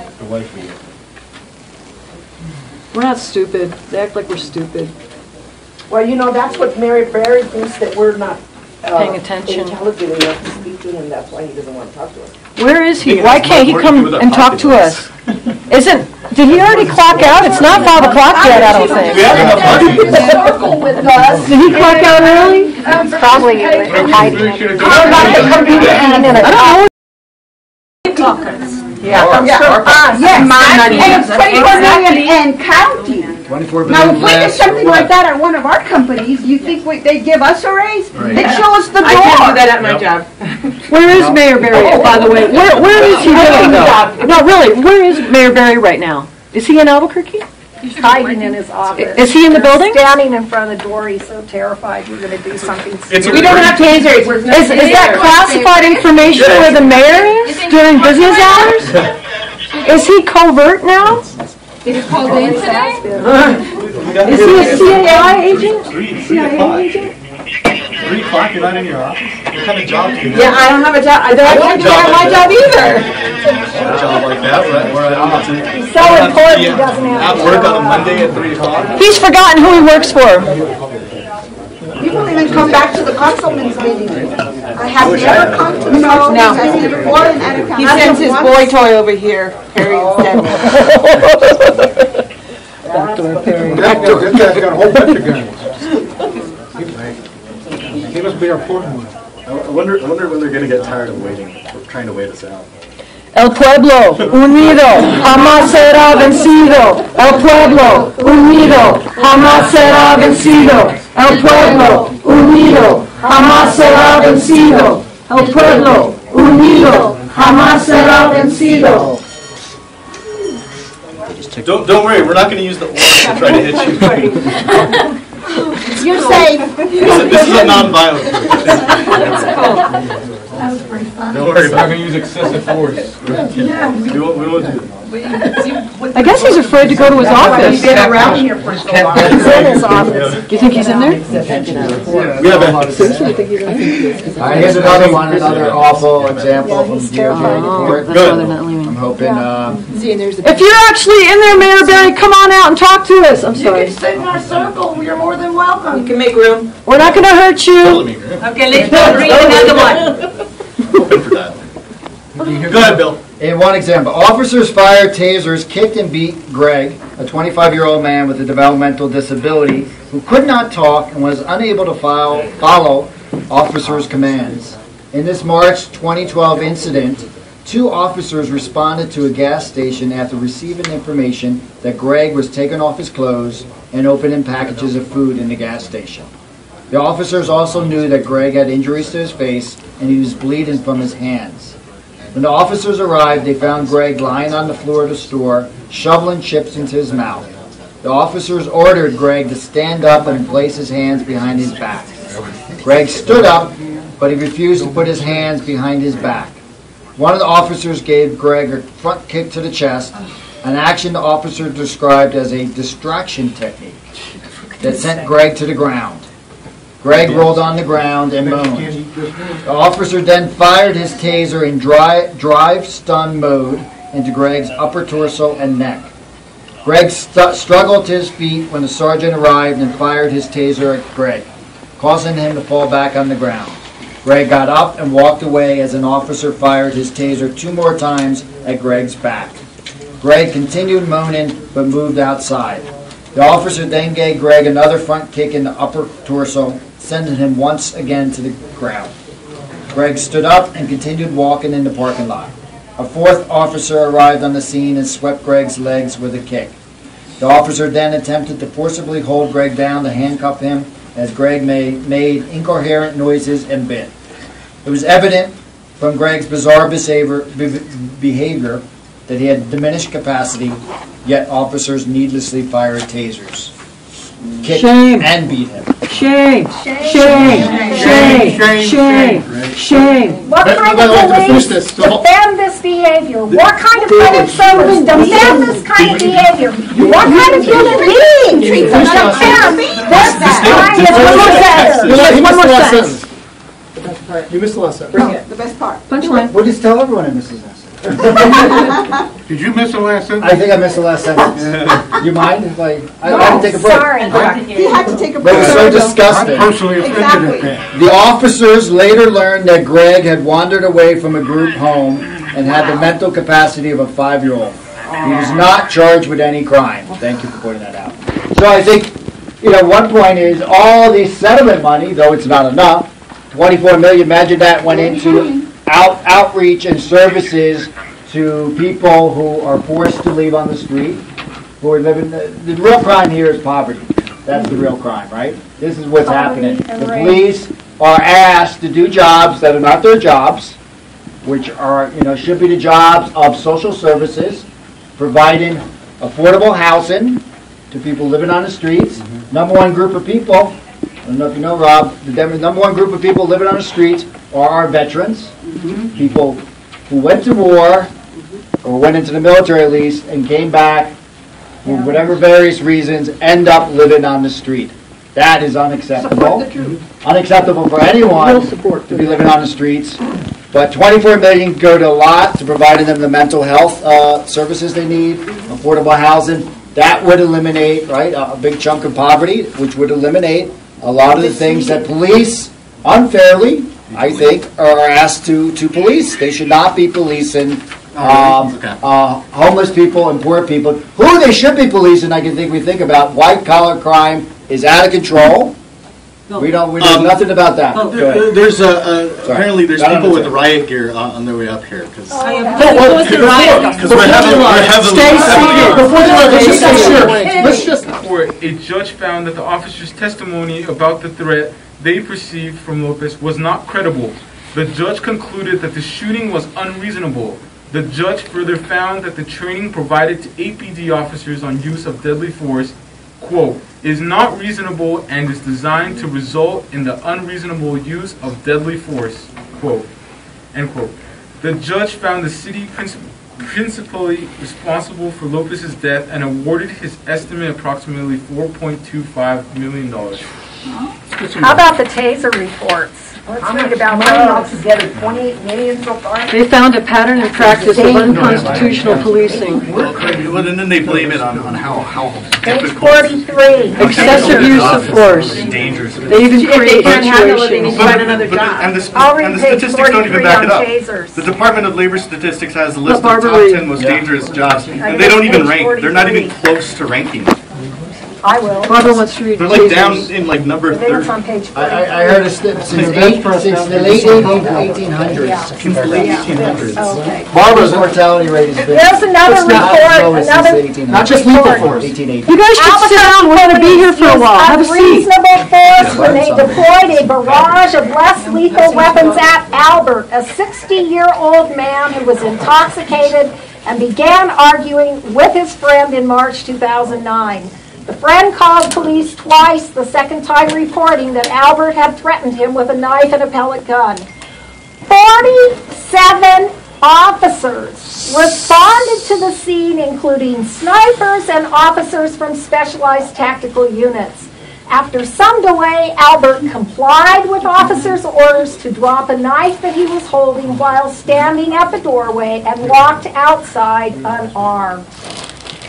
We're not stupid. They act like we're stupid. Well, you know, that's what Mary Berry thinks, that we're not paying attention. Intelligent enough to speak to him. That's why he doesn't want to talk to us. Where is he? Why can't he come and talk to us? Did he already clock out? It's not 5 o'clock yet, I don't think. Did he clock out early? Probably hiding. Yeah. Yes. And it's 24 million and counting. 24 Now, billion if we did something like that at one of our companies, you think they'd give us a raise? Right. They'd show us the door. I can't do that at my job. Where is Mayor Berry, by the way? Where is he doing though? No, really, where is Mayor Berry right now? Is he in Albuquerque? He's hiding in his office. Is he in the building? Standing in front of the door. He's so terrified you're going to do something. We don't have tasers. Is that classified information where the mayor is during business hours? Is he covert now? Did he call in today? Is he a CIA agent? CIA agent? 3 o'clock, you're not in your office? What kind of job do you have? Yeah, I don't have a job. I can't do that at my job either. A job like that, where I don't have to. He's so important he doesn't have At work on a Monday at 3 o'clock? He's forgotten who he works for. You don't even come back to the councilman's meeting. I have never come to the councilman's meeting before. He sends his boy toy over here. Harry instead. This guy's got a whole bunch of guns. He must be our important one. I wonder when they're going to get tired of waiting, trying to wait us out. El pueblo unido jamás será vencido. El pueblo unido jamás será vencido. El pueblo unido jamás será vencido. El pueblo unido jamás será vencido. Don't worry, we're not going to use the orange to try to hit you. You're safe. This is a non-violent group. That was pretty fun. Don't worry about it. We're not going to use excessive force. We won't do that. I guess he's afraid to go to his office. He's been around here for so long. He's in his office. Do you think he's in there? We have a... Here's another one, another awful example from DOJ report. Good. I'm hoping, If you're actually in there, Mayor Berry, come on out and talk to us. I'm sorry. You can sit in our circle. You're more than welcome. You can make room. We're not going to hurt you. Okay, let's go read another one. Open for that. Go ahead, Bill. In one example, officers fired tasers, kicked and beat Greg, a 25-year-old man with a developmental disability who could not talk and was unable to follow officers' commands. In this March 2012 incident, 2 officers responded to a gas station after receiving information that Greg was taking off his clothes and opening packages of food in the gas station. The officers also knew that Greg had injuries to his face and he was bleeding from his hands. When the officers arrived, they found Greg lying on the floor of the store, shoveling chips into his mouth. The officers ordered Greg to stand up and place his hands behind his back. Greg stood up, but he refused to put his hands behind his back. One of the officers gave Greg a front kick to the chest, an action the officer described as a distraction technique that sent Greg to the ground. Greg rolled on the ground and moaned. The officer then fired his taser in drive stun mode into Greg's upper torso and neck. Greg struggled to his feet when the sergeant arrived and fired his taser at Greg, causing him to fall back on the ground. Greg got up and walked away as an officer fired his taser 2 more times at Greg's back. Greg continued moaning but moved outside. The officer then gave Greg another front kick in the upper torso, sending him once again to the ground. Greg stood up and continued walking in the parking lot. A 4th officer arrived on the scene and swept Greg's legs with a kick. The officer then attempted to forcibly hold Greg down to handcuff him as Greg made incoherent noises and bit. It was evident from Greg's bizarre behavior that he had diminished capacity, yet officers needlessly fired tasers, kicked and beat him. Shame! Shame! Shame! Shame! Shame! What kind of police defend this behavior? What kind of public servants defend this kind of behavior? What kind of human being defend this kind of behavior? behavior? You missed the last sentence. Bring it. The best part. Punchline. We'll just tell everyone I missed the last sentence. Did you miss the last sentence? I think I missed the last sentence. You mind if I had to take a break? Sorry. He had to take a But break. it was so disgusting. I'm personally offended at that. The officers later learned that Greg had wandered away from a group home and had the mental capacity of a 5-year-old. He was not charged with any crime. Thank you for pointing that out. So I think, one point is all this settlement money, though it's not enough, $24 million, imagine that went into outreach and services to people who are forced to leave on the street, who are living. The real crime here is poverty. That's the real crime, right? This is what's happening. The police are asked to do jobs that are not their jobs, which are, should be the jobs of social services, providing affordable housing to people living on the streets. Number one group of people, I don't know if you know, Rob, the number one group of people living on the streets are our veterans, people who went to war or went into the military at least and came back for whatever various reasons, end up living on the street. That is unacceptable. Unacceptable for anyone to be living on the streets. But $24 million go to a lot to providing them the mental health services they need, affordable housing. That would eliminate, a big chunk of poverty, which would eliminate a lot of the things that police unfairly, I think, are asked to police. They should not be policing homeless people and poor people. Who they should be policing, I can think we think about. White-collar crime is out of control. We know nothing about that. There's apparently there's people with riot gear on their way up here because we're a judge found that the officer's testimony about the threat they perceived from Lopez was not credible. The judge concluded that the shooting was unreasonable. The judge further found that the training provided to APD officers on use of deadly force, quote, is not reasonable and is designed to result in the unreasonable use of deadly force, quote, end quote. The judge found the city principally responsible for Lopez's death and awarded his estimate approximately $4.25 million. How about the taser reports? Let's read about those. Altogether, 28 million so far. They found a pattern and practice of unconstitutional policing. Well, and then they blame it on how Page 43. Excessive use of force. dangerous. They even create situations. And the statistics don't even back it up. The Department of Labor Statistics has a list of top 10 most dangerous jobs, and they don't even rank. They're not even close to ranking. I will. Barbara wants to read. They're like down in like number 30. On page 40. I heard since the late 1800s. Since the late 1800s. Okay. Barbara's mortality rate is big. There's another report. Not just lethal force. 1880. You guys should sit down. We're going to be here for a while. Have a seat. Unreasonable force when they deployed a barrage of less lethal weapons at Albert, a 60-year-old man who was intoxicated and began arguing with his friend in March 2009. The friend called police twice, the second time reporting that Albert had threatened him with a knife and a pellet gun. 47 officers responded to the scene, including snipers and officers from specialized tactical units. After some delay, Albert complied with officers' orders to drop a knife that he was holding while standing at the doorway and walked outside unarmed.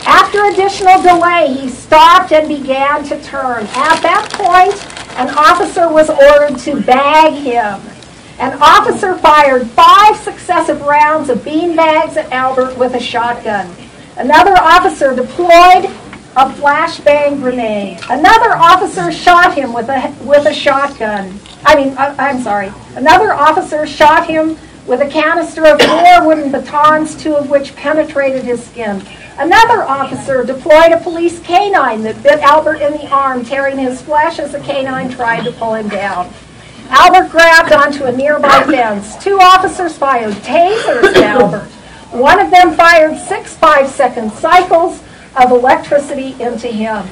After additional delay, he stopped and began to turn. At that point, an officer was ordered to bag him. An officer fired 5 successive rounds of beanbags at Albert with a shotgun. Another officer deployed a flashbang grenade. Another officer shot him with a shotgun. Another officer shot him with a canister of 4 wooden batons, 2 of which penetrated his skin. Another officer deployed a police canine that bit Albert in the arm, tearing his flesh as the canine tried to pull him down. Albert grabbed onto a nearby fence. 2 officers fired tasers at Albert. One of them fired 6 5-second cycles of electricity into him.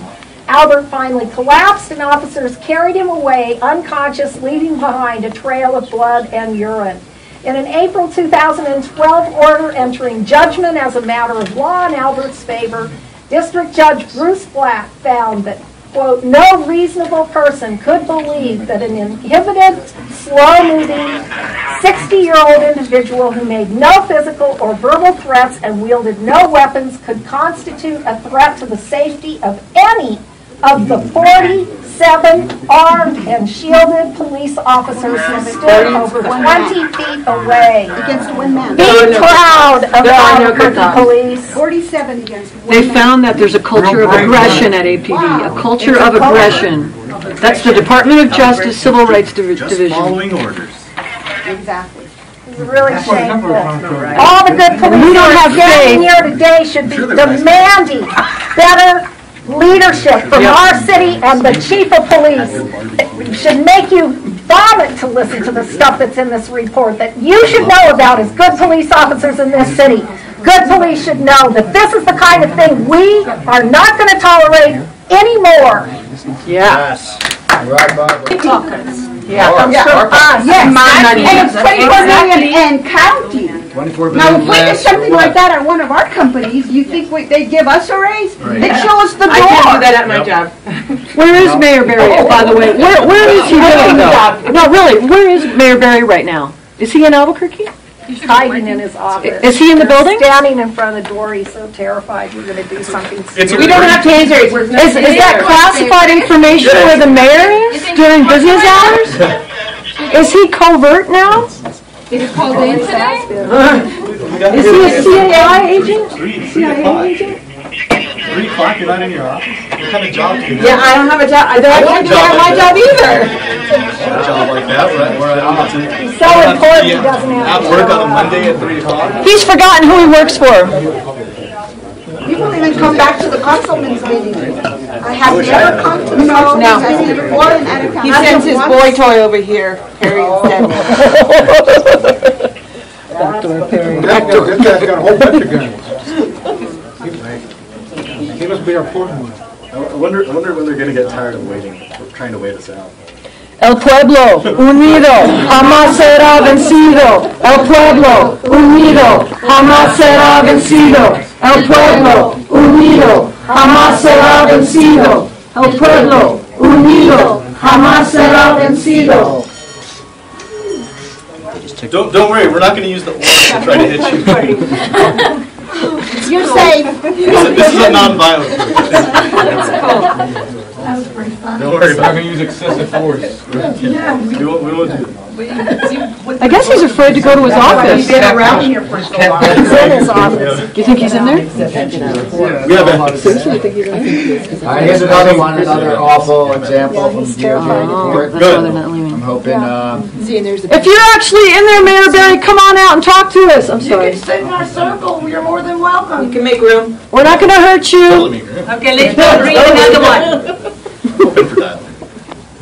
Albert finally collapsed and officers carried him away unconscious, leaving behind a trail of blood and urine. In an April 2012 order entering judgment as a matter of law in Albert's favor, District Judge Bruce Black found that, quote, no reasonable person could believe that an inhibited, slow-moving, 60-year-old individual who made no physical or verbal threats and wielded no weapons could constitute a threat to the safety of any of the 47 armed and shielded police officers who stood over 20 feet away. Against one man. Be proud of Albuquerque police. 47 against one man. They found that there's a culture of aggression at APD, a culture of aggression. That's the Department of Justice Civil Rights Division. Following orders. Exactly. It's really shameful. All the good police who are standing here today should be demanding better leadership from our city and the chief of police. It should make you vomit to listen to the stuff that's in this report that you should know about as good police officers in this city. Good police should know that this is the kind of thing we are not going to tolerate anymore. Yes. Right, Barbara. Yeah, I'm sure. Yes, and it's 24 million and counting. 24 Now, billion if we did last something year. like that on one of our companies, you think they'd give us a raise? Right. They'd show us the door. I can't do that at my job. Where is Mayor Barry, by the way? Where is he really, though? No, really, where is Mayor Barry right now? Is he in Albuquerque? He's hiding in his office. Is he in the building? Standing in front of the door. He's so terrified you're going to do something stupid. We don't have tasers. Is that classified information where the mayor is during business hours? Is he covert now? Is it called in today? Is he a CIA agent? 3 o'clock. 3 o'clock, you're not in your office? What kind of job do you have? Yeah, I don't have a job. I can't do that at my job either. A job like that, where I don't have to. He's so important he doesn't have At work on a Monday at 3 o'clock? He's forgotten who he works for. You don't even come back to the councilman's meeting. I have never come to the councilman's. I've never been at a council. He sends his boy toy over here. Harry instead. This guy's got a whole bunch of guns. He must be our foreman. I wonder when they're going to get tired of waiting, trying to wait us out. El pueblo unido jamás será vencido. El pueblo unido jamás será vencido. El pueblo unido jamás será vencido. El pueblo unido jamás será vencido. Don't worry, we're not going to use the oar to try to hit you. You're safe. This is a non-violent. Don't worry We're not going to use excessive force. We won't do it. I guess he's afraid to go to his office. He's been around here for so long. He's in his office. Do you think he's in there? We have Here's another one, another awful example from DOJ report. Good. I'm hoping, If you're actually in there, Mayor Barry, come on out and talk to us. I'm You sorry. can sit in our circle. You're more than welcome. You can make room. We're not going to hurt you. Okay, let's go read another one. Open for that.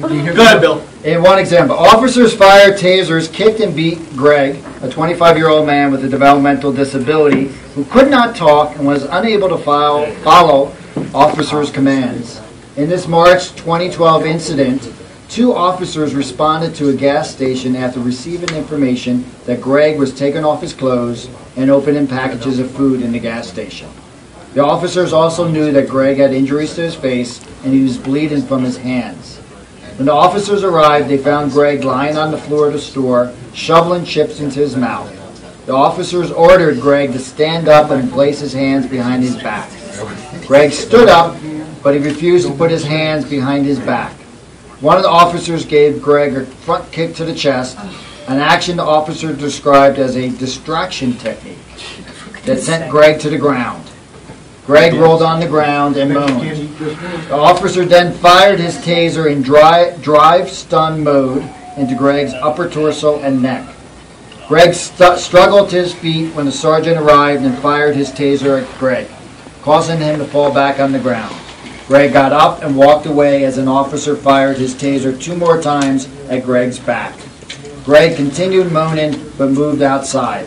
Go ahead, Bill. in one example, officers fired tasers, kicked and beat Greg, a 25-year-old man with a developmental disability who could not talk and was unable to follow officers' commands. In this March 2012 incident, 2 officers responded to a gas station after receiving information that Greg was taking off his clothes and opening packages of food in the gas station. The officers also knew that Greg had injuries to his face and he was bleeding from his hands. When the officers arrived, they found Greg lying on the floor of the store, shoveling chips into his mouth. The officers ordered Greg to stand up and place his hands behind his back. Greg stood up, but he refused to put his hands behind his back. One of the officers gave Greg a front kick to the chest, an action the officer described as a distraction technique that sent Greg to the ground. Greg rolled on the ground and moaned. The officer then fired his taser in drive stun mode into Greg's upper torso and neck. Greg struggled to his feet when the sergeant arrived and fired his taser at Greg, causing him to fall back on the ground. Greg got up and walked away as an officer fired his taser 2 more times at Greg's back. Greg continued moaning but moved outside.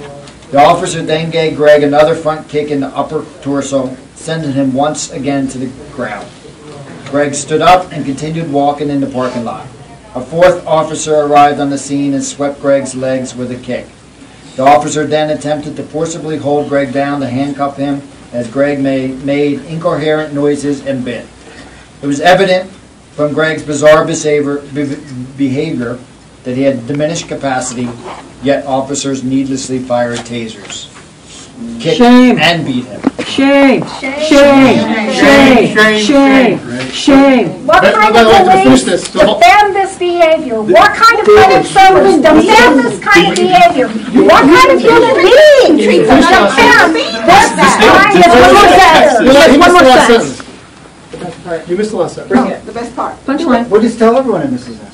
The officer then gave Greg another front kick in the upper torso, sending him once again to the ground. Greg stood up and continued walking in the parking lot. A 4th officer arrived on the scene and swept Greg's legs with a kick. The officer then attempted to forcibly hold Greg down to handcuff him as Greg made incoherent noises and bit. It was evident from Greg's bizarre behavior that he had diminished capacity, yet officers needlessly fired tasers, kicked and beat him. Shame! Shame! Shame! Shame! Shame! What kind of police defend this behavior? What kind of public service defend this kind of behavior? What kind of human being defend this kind of behavior? You missed the last sentence. Bring it, the best part. Punchline. We'll just tell everyone I missed the last sentence.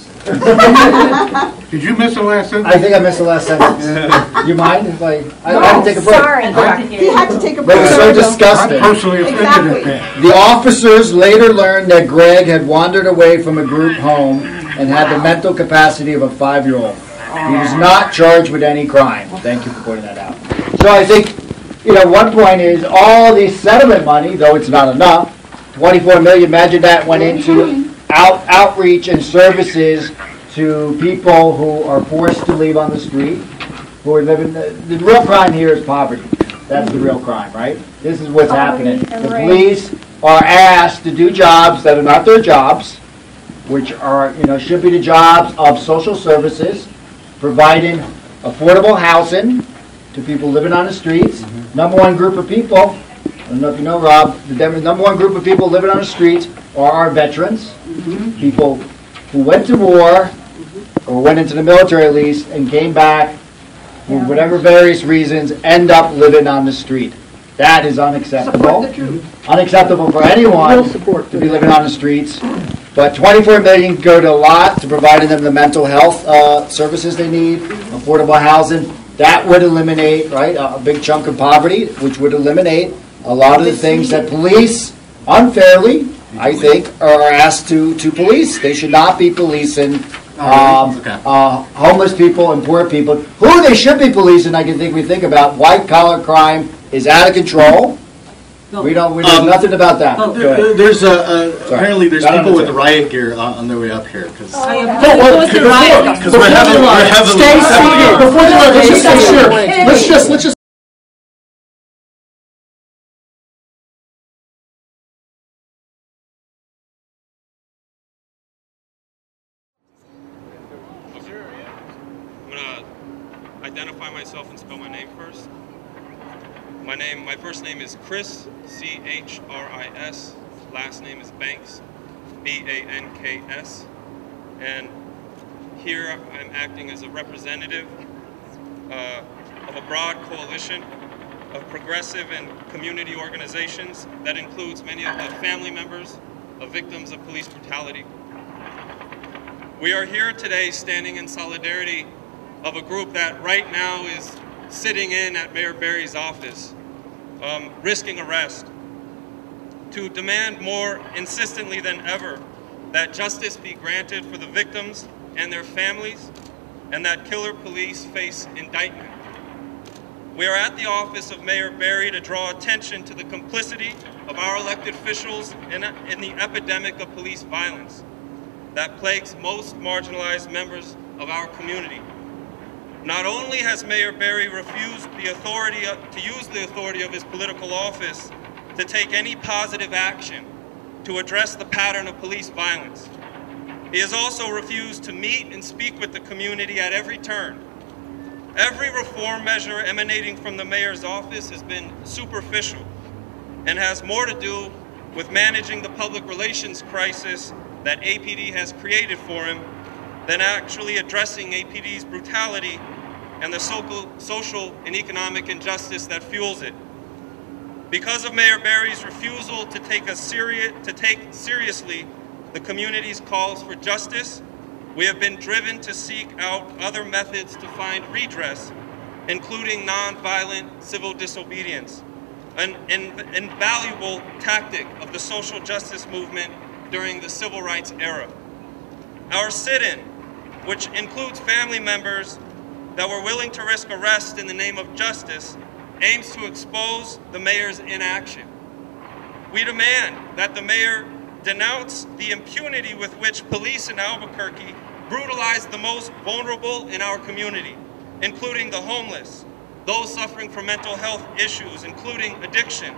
Did you miss the last sentence? I think I missed the last sentence. You mind if I had to take a break? Sorry. He had to take a break. It was so disgusting. I'm personally offended at that. The officers later learned that Greg had wandered away from a group home and had the mental capacity of a 5-year-old. He was not charged with any crime. Thank you for pointing that out. So I think, one point is all the settlement money, though it's not enough, $24 million, imagine that went into outreach and services to people who are forced to leave on the street, who are living. The real crime here is poverty. That's the real crime, right? This is what's happening. The police are asked to do jobs that are not their jobs, which are, should be the jobs of social services, providing affordable housing to people living on the streets. Number one group of people, I don't know if you know, Rob, the number one group of people living on the streets are our veterans, people who went to war or went into the military at least and came back for whatever various reasons, end up living on the street. That is unacceptable. Unacceptable for anyone to be living on the streets. But $24 million go to a lot to providing them the mental health services they need, affordable housing. That would eliminate, right, a big chunk of poverty, which would eliminate a lot of the things that police unfairly, I think, are asked to police. They should not be policing homeless people and poor people. Who they should be policing, I can think we think about. White-collar crime is out of control. We know nothing about that. There's apparently there's people with riot gear on their way up here because we're having stay seated. Before the let's just stay sure. Let's just. Identify myself and spell my name first. My first name is Chris, C-H-R-I-S. Last name is Banks, B-A-N-K-S. And here I'm acting as a representative of a broad coalition of progressive and community organizations that includes many of the family members of victims of police brutality. We are here today standing in solidarity of a group that right now is sitting in at Mayor Berry's office, risking arrest, to demand more insistently than ever that justice be granted for the victims and their families, and that killer police face indictment. We are at the office of Mayor Berry to draw attention to the complicity of our elected officials in the epidemic of police violence that plagues most marginalized members of our community. Not only has Mayor Berry refused to use the authority of his political office to take any positive action to address the pattern of police violence, he has also refused to meet and speak with the community at every turn. Every reform measure emanating from the mayor's office has been superficial and has more to do with managing the public relations crisis that APD has created for him than actually addressing APD's brutality and the social and economic injustice that fuels it. Because of Mayor Berry's refusal to take seriously the community's calls for justice, we have been driven to seek out other methods to find redress, including nonviolent civil disobedience, an invaluable tactic of the social justice movement during the civil rights era. Our sit-in, which includes family members that were willing to risk arrest in the name of justice, aims to expose the mayor's inaction. We demand that the mayor denounce the impunity with which police in Albuquerque brutalize the most vulnerable in our community, including the homeless, those suffering from mental health issues, including addiction,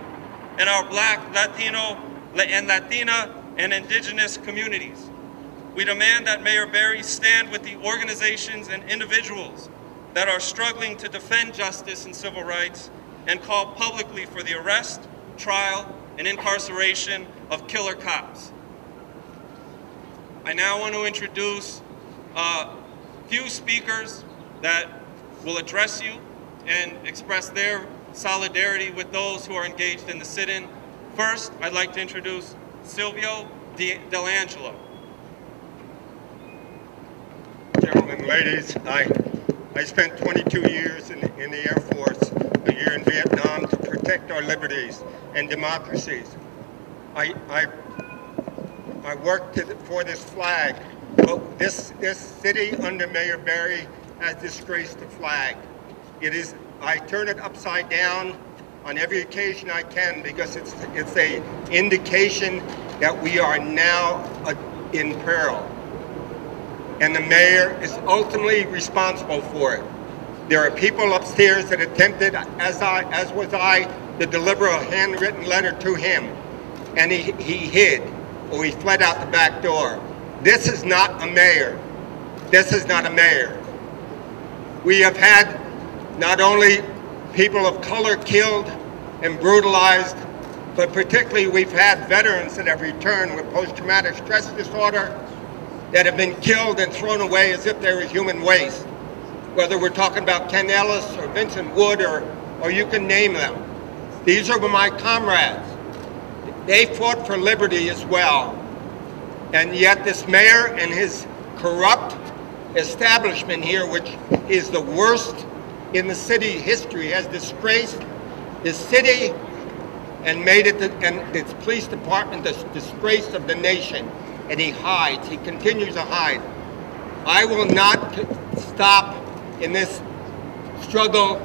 and our Black, Latino, and Latina and indigenous communities. We demand that Mayor Berry stand with the organizations and individuals that are struggling to defend justice and civil rights and call publicly for the arrest, trial, and incarceration of killer cops. I now want to introduce a few speakers that will address you and express their solidarity with those who are engaged in the sit-in. First, I'd like to introduce Silvio Delangelo. Gentlemen, ladies, I spent 22 years in the Air Force, a year in Vietnam to protect our liberties and democracies. I worked for this flag, but this city under Mayor Berry has disgraced the flag. I turn it upside down on every occasion I can because it's a indication that we are now in peril. And the mayor is ultimately responsible for it. There are people upstairs that attempted, as was I, to deliver a handwritten letter to him, and he hid, or he fled out the back door. This is not a mayor. This is not a mayor. We have had not only people of color killed and brutalized, but particularly we've had veterans that have returned with post-traumatic stress disorder that have been killed and thrown away as if they were human waste. Whether we're talking about Ken Ellis or Vincent Wood or you can name them. These are my comrades. They fought for liberty as well. And yet this mayor and his corrupt establishment here, which is the worst in the city history, has disgraced this city and made it and its police department the disgrace of the nation. And he hides, he continues to hide. I will not stop in this struggle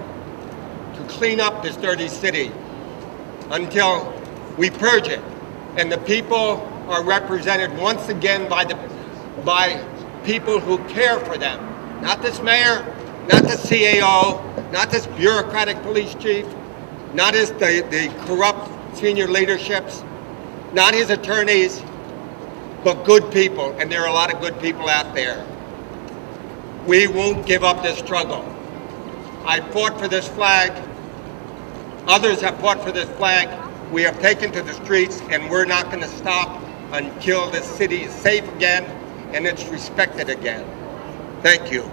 to clean up this dirty city until we purge it. And the people are represented once again by people who care for them. Not this mayor, not the CAO, not this bureaucratic police chief, not the corrupt senior leaderships, not his attorneys, but good people, and there are a lot of good people out there. We won't give up this struggle. I fought for this flag. Others have fought for this flag. We have taken to the streets, and we're not going to stop until this city is safe again and it's respected again. Thank you.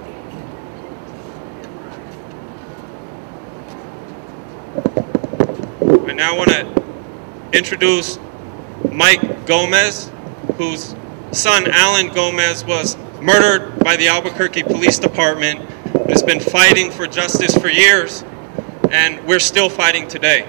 I now want to introduce Mike Gomez, whose son, Alan Gomez, was murdered by the Albuquerque Police Department, has been fighting for justice for years, and we're still fighting today.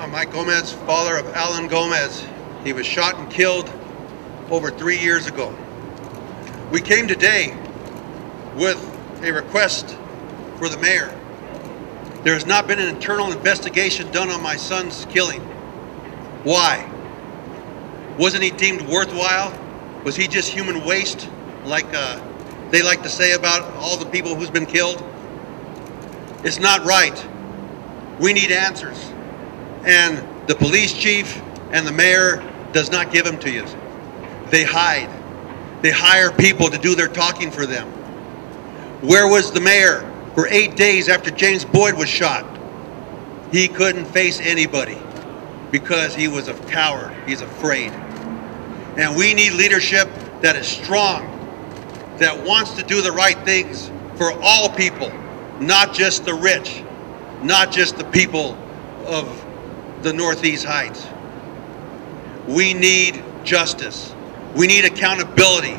I'm Mike Gomez, father of Alan Gomez. He was shot and killed over 3 years ago. We came today with a request for the mayor. There has not been an internal investigation done on my son's killing. Why? Wasn't he deemed worthwhile? Was he just human waste, like they like to say about all the people who's been killed? It's not right. We need answers. And the police chief and the mayor does not give them to you. They hide. They hire people to do their talking for them. Where was the mayor for 8 days after James Boyd was shot? He couldn't face anybody because he was a coward. He's afraid. And we need leadership that is strong, that wants to do the right things for all people, not just the rich, not just the people of the Northeast Heights. We need justice. We need accountability.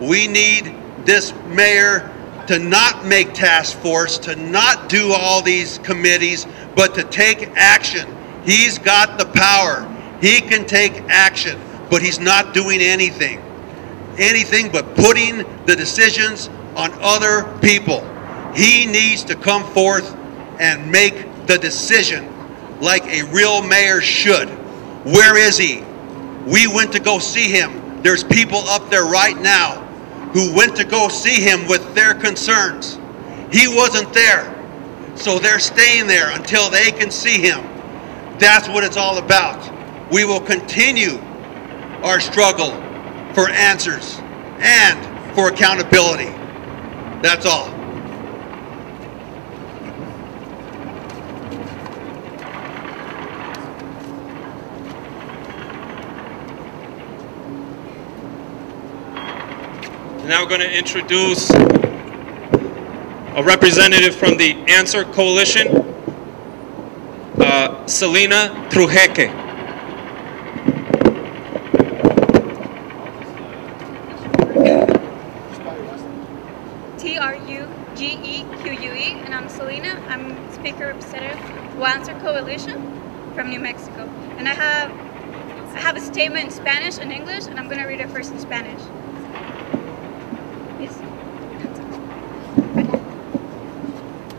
We need this mayor to not make task force, to not do all these committees, but to take action. He's got the power. He can take action, but he's not doing anything. Anything but putting the decisions on other people. He needs to come forth and make the decision like a real mayor should. Where is he? We went to go see him. There's people up there right now who went to go see him with their concerns. He wasn't there, so they're staying there until they can see him. That's what it's all about. We will continue our struggle for answers and for accountability. That's all. Now we're going to introduce a representative from the Answer Coalition, Selena Trujeque. Trugeque, and I'm Selena. I'm Speaker Representative of Answer Coalition from New Mexico. And I have a statement in Spanish and English, and I'm going to read it first in Spanish.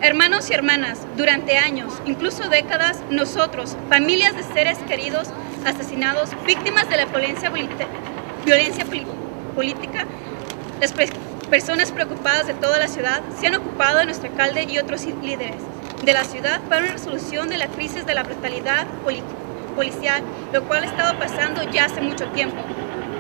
Hermanos y hermanas, durante años, incluso décadas, nosotros, familias de seres queridos, asesinados, víctimas de la violencia política, las personas preocupadas de toda la ciudad, se han ocupado de nuestro alcalde y otros líderes de la ciudad para una resolución de la crisis de la brutalidad policial, lo cual ha estado pasando ya hace mucho tiempo.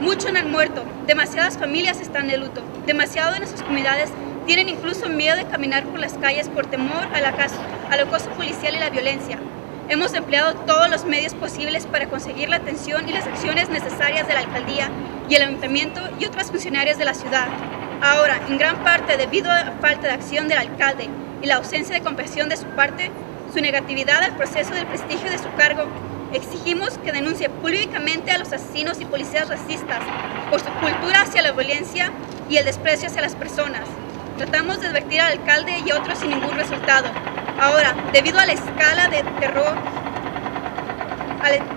Muchos han muerto, demasiadas familias están de luto, demasiado de nuestras comunidades tienen incluso miedo de caminar por las calles por temor al acoso policial y la violencia. Hemos empleado todos los medios posibles para conseguir la atención y las acciones necesarias de la alcaldía y el ayuntamiento y otras funcionarias de la ciudad. Ahora, en gran parte debido a la falta de acción del alcalde y la ausencia de compasión de su parte, su negatividad al proceso del prestigio de su cargo, exigimos que denuncie públicamente a los asesinos y policías racistas por su cultura hacia la violencia y el desprecio hacia las personas. Tratamos de advertir al alcalde y a otros sin ningún resultado. Ahora, debido a la escala de terror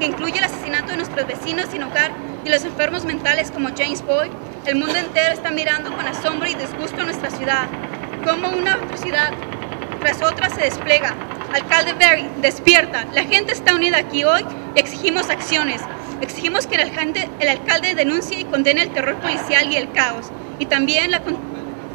que incluye el asesinato de nuestros vecinos sin hogar y los enfermos mentales como James Boyd, el mundo entero está mirando con asombro y disgusto a nuestra ciudad. Como una atrocidad tras otra se despliega. Alcalde Berry, despierta. La gente está unida aquí hoy y exigimos acciones. Exigimos que el alcalde denuncie y condene el terror policial y el caos. Y también la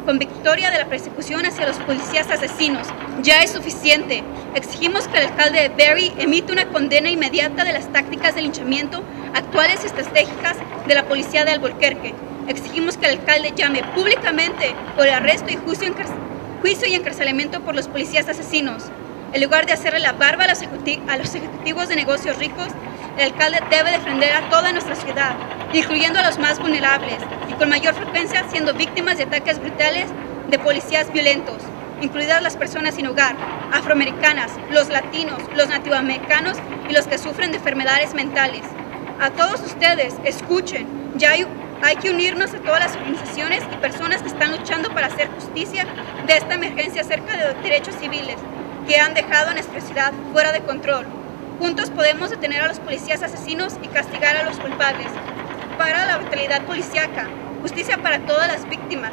convictoria de la persecución hacia los policías asesinos. Ya es suficiente. Exigimos que el alcalde de Berry emita una condena inmediata de las tácticas de linchamiento actuales y estratégicas de la policía de Albuquerque. Exigimos que el alcalde llame públicamente por el arresto y juicio y encarcelamiento por los policías asesinos. En lugar de hacerle la barba a los ejecutivos de negocios ricos, el alcalde debe defender a toda nuestra ciudad, incluyendo a los más vulnerables y con mayor frecuencia siendo víctimas de ataques brutales de policías violentos, incluidas las personas sin hogar, afroamericanas, los latinos, los nativoamericanos y los que sufren de enfermedades mentales. A todos ustedes, escuchen, ya hay que unirnos a todas las organizaciones y personas que están luchando para hacer justicia de esta emergencia acerca de derechos civiles que han dejado a nuestra ciudad fuera de control. Juntos podemos detener a los policías asesinos y castigar a los culpables. para la brutalidad policíaca, justicia para todas las víctimas,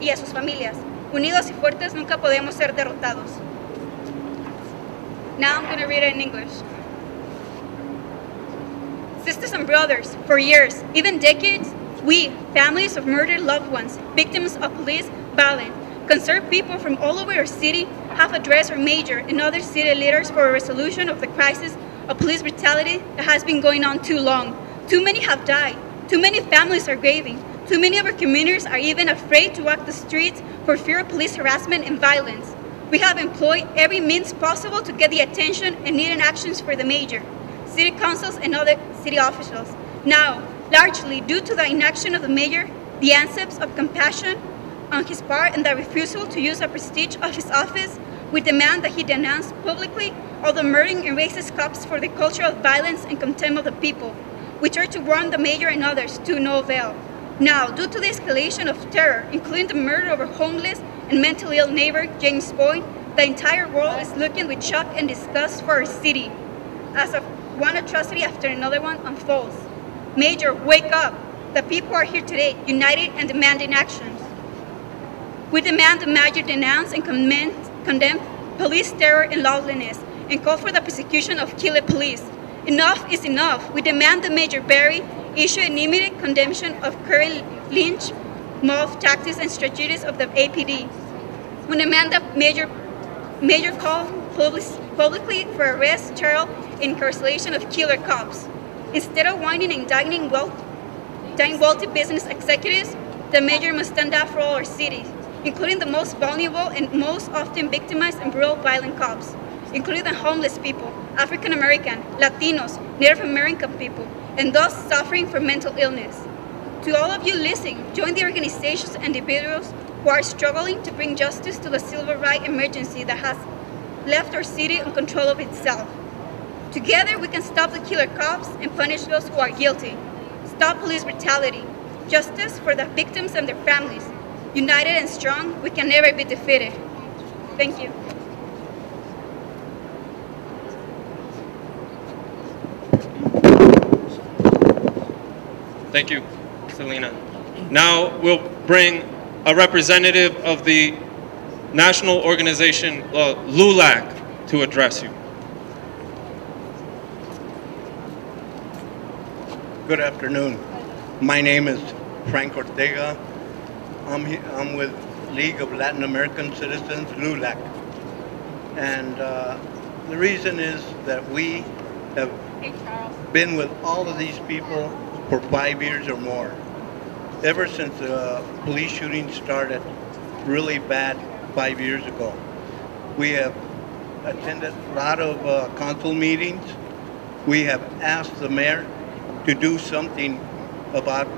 y a sus familias. Unidos y fuertes nunca podemos ser derrotados. Now I'm going to read it in English. Sisters and brothers, for years, even decades, we, families of murdered loved ones, victims of police violence, concerned people from all over our city, have addressed our mayor and other city leaders for a resolution of the crisis of police brutality that has been going on too long. Too many have died. Too many families are grieving. Too many of our communities are even afraid to walk the streets for fear of police harassment and violence. We have employed every means possible to get the attention and needed actions for the mayor, city councils, and other city officials. Now, largely due to the inaction of the mayor, the absence of compassion on his part, and the refusal to use the prestige of his office, we demand that he denounce publicly all the murdering and racist cops for the culture of violence and contempt of the people. We try to warn the mayor and others to no avail. Now, due to the escalation of terror, including the murder of our homeless and mentally ill neighbor, James Boyd, the entire world is looking with shock and disgust for our city as one atrocity after another one unfolds. Mayor, wake up! The people are here today, united and demanding actions. We demand the mayor denounce and condemn police terror and lawlessness and call for the prosecution of killer police. Enough is enough. We demand the Mayor Barry issue an immediate condemnation of current lynch, mob tactics, and strategies of the APD. We demand that Mayor call publicly for arrest, trial, and incarceration of killer cops. Instead of whining and indicting wealthy business executives, the Mayor must stand up for all our cities, including the most vulnerable and most often victimized and brutal violent cops, including the homeless people, African American, Latinos, Native American people, and those suffering from mental illness. To all of you listening, join the organizations and individuals who are struggling to bring justice to the civil rights emergency that has left our city in control of itself. Together we can stop the killer cops and punish those who are guilty. Stop police brutality. Justice for the victims and their families. United and strong, we can never be defeated. Thank you. Thank you, Selena. Now we'll bring a representative of the national organization, LULAC, to address you. Good afternoon. My name is Frank Ortega. I'm with League of Latin American Citizens, LULAC. And the reason is that we have been with all of these people for 5 years or more. Ever since the police shooting started really bad 5 years ago. We have attended a lot of council meetings. We have asked the mayor to do something about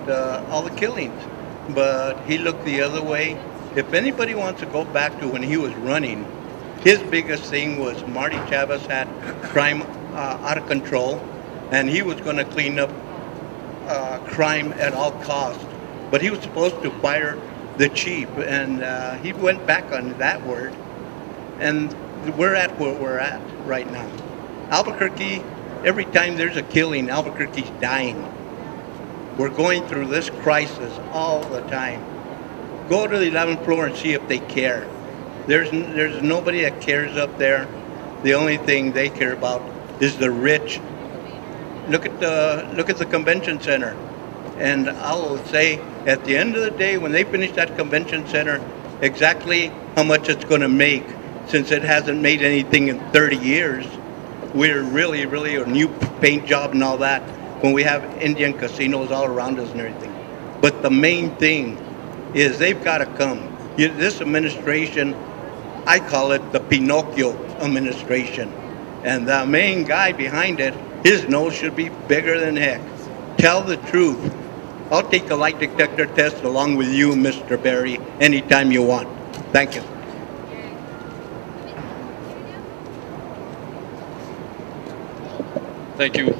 all the killings, but he looked the other way. If anybody wants to go back to when he was running, his biggest thing was Marty Chavez had crime out of control, and he was going to clean up crime at all costs. But he was supposed to fire the chief, and he went back on that word. And we're at where we're at right now. Albuquerque, every time there's a killing, Albuquerque's dying. We're going through this crisis all the time. Go to the 11th floor and see if they care. There's nobody that cares up there. The only thing they care about is the rich. Look at the convention center. And I will say, at the end of the day, when they finish that convention center, exactly how much it's going to make, since it hasn't made anything in 30 years, we're really a new paint job and all that, when we have Indian casinos all around us and everything. But the main thing is they've got to come. This administration, I call it the Pinocchio administration. And the main guy behind it, his nose should be bigger than heck. Tell the truth. I'll take the lie detector test along with you, Mr. Barry, anytime you want. Thank you. Thank you.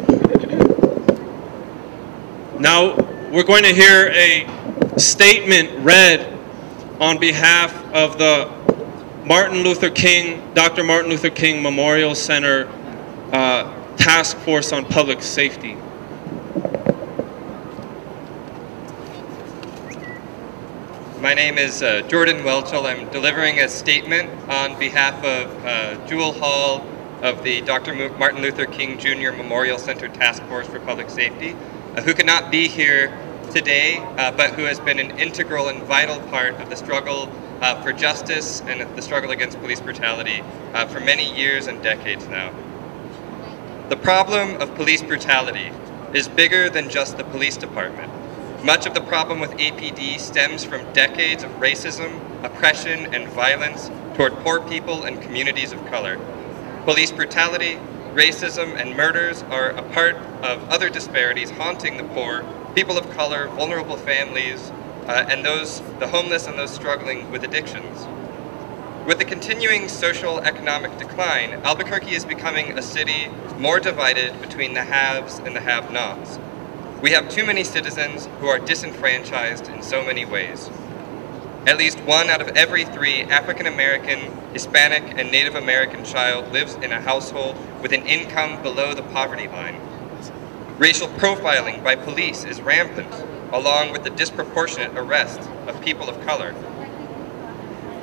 Now we're going to hear a statement read on behalf of the Dr. Martin Luther King Memorial Center Task Force on Public Safety. My name is Jordan Welchel. I'm delivering a statement on behalf of Jewel Hall of the Dr. Martin Luther King Jr. Memorial Center Task Force for Public Safety, who could not be here today, but who has been an integral and vital part of the struggle for justice and the struggle against police brutality for many years and decades now. The problem of police brutality is bigger than just the police department. Much of the problem with APD stems from decades of racism, oppression, and violence toward poor people and communities of color. Police brutality, racism, and murders are a part of other disparities haunting the poor, people of color, vulnerable families, and the homeless and those struggling with addictions. With the continuing social economic decline, Albuquerque is becoming a city more divided between the haves and the have-nots. We have too many citizens who are disenfranchised in so many ways. At least 1 out of every 3 African American, Hispanic, and Native American child lives in a household with an income below the poverty line. Racial profiling by police is rampant, along with the disproportionate arrest of people of color.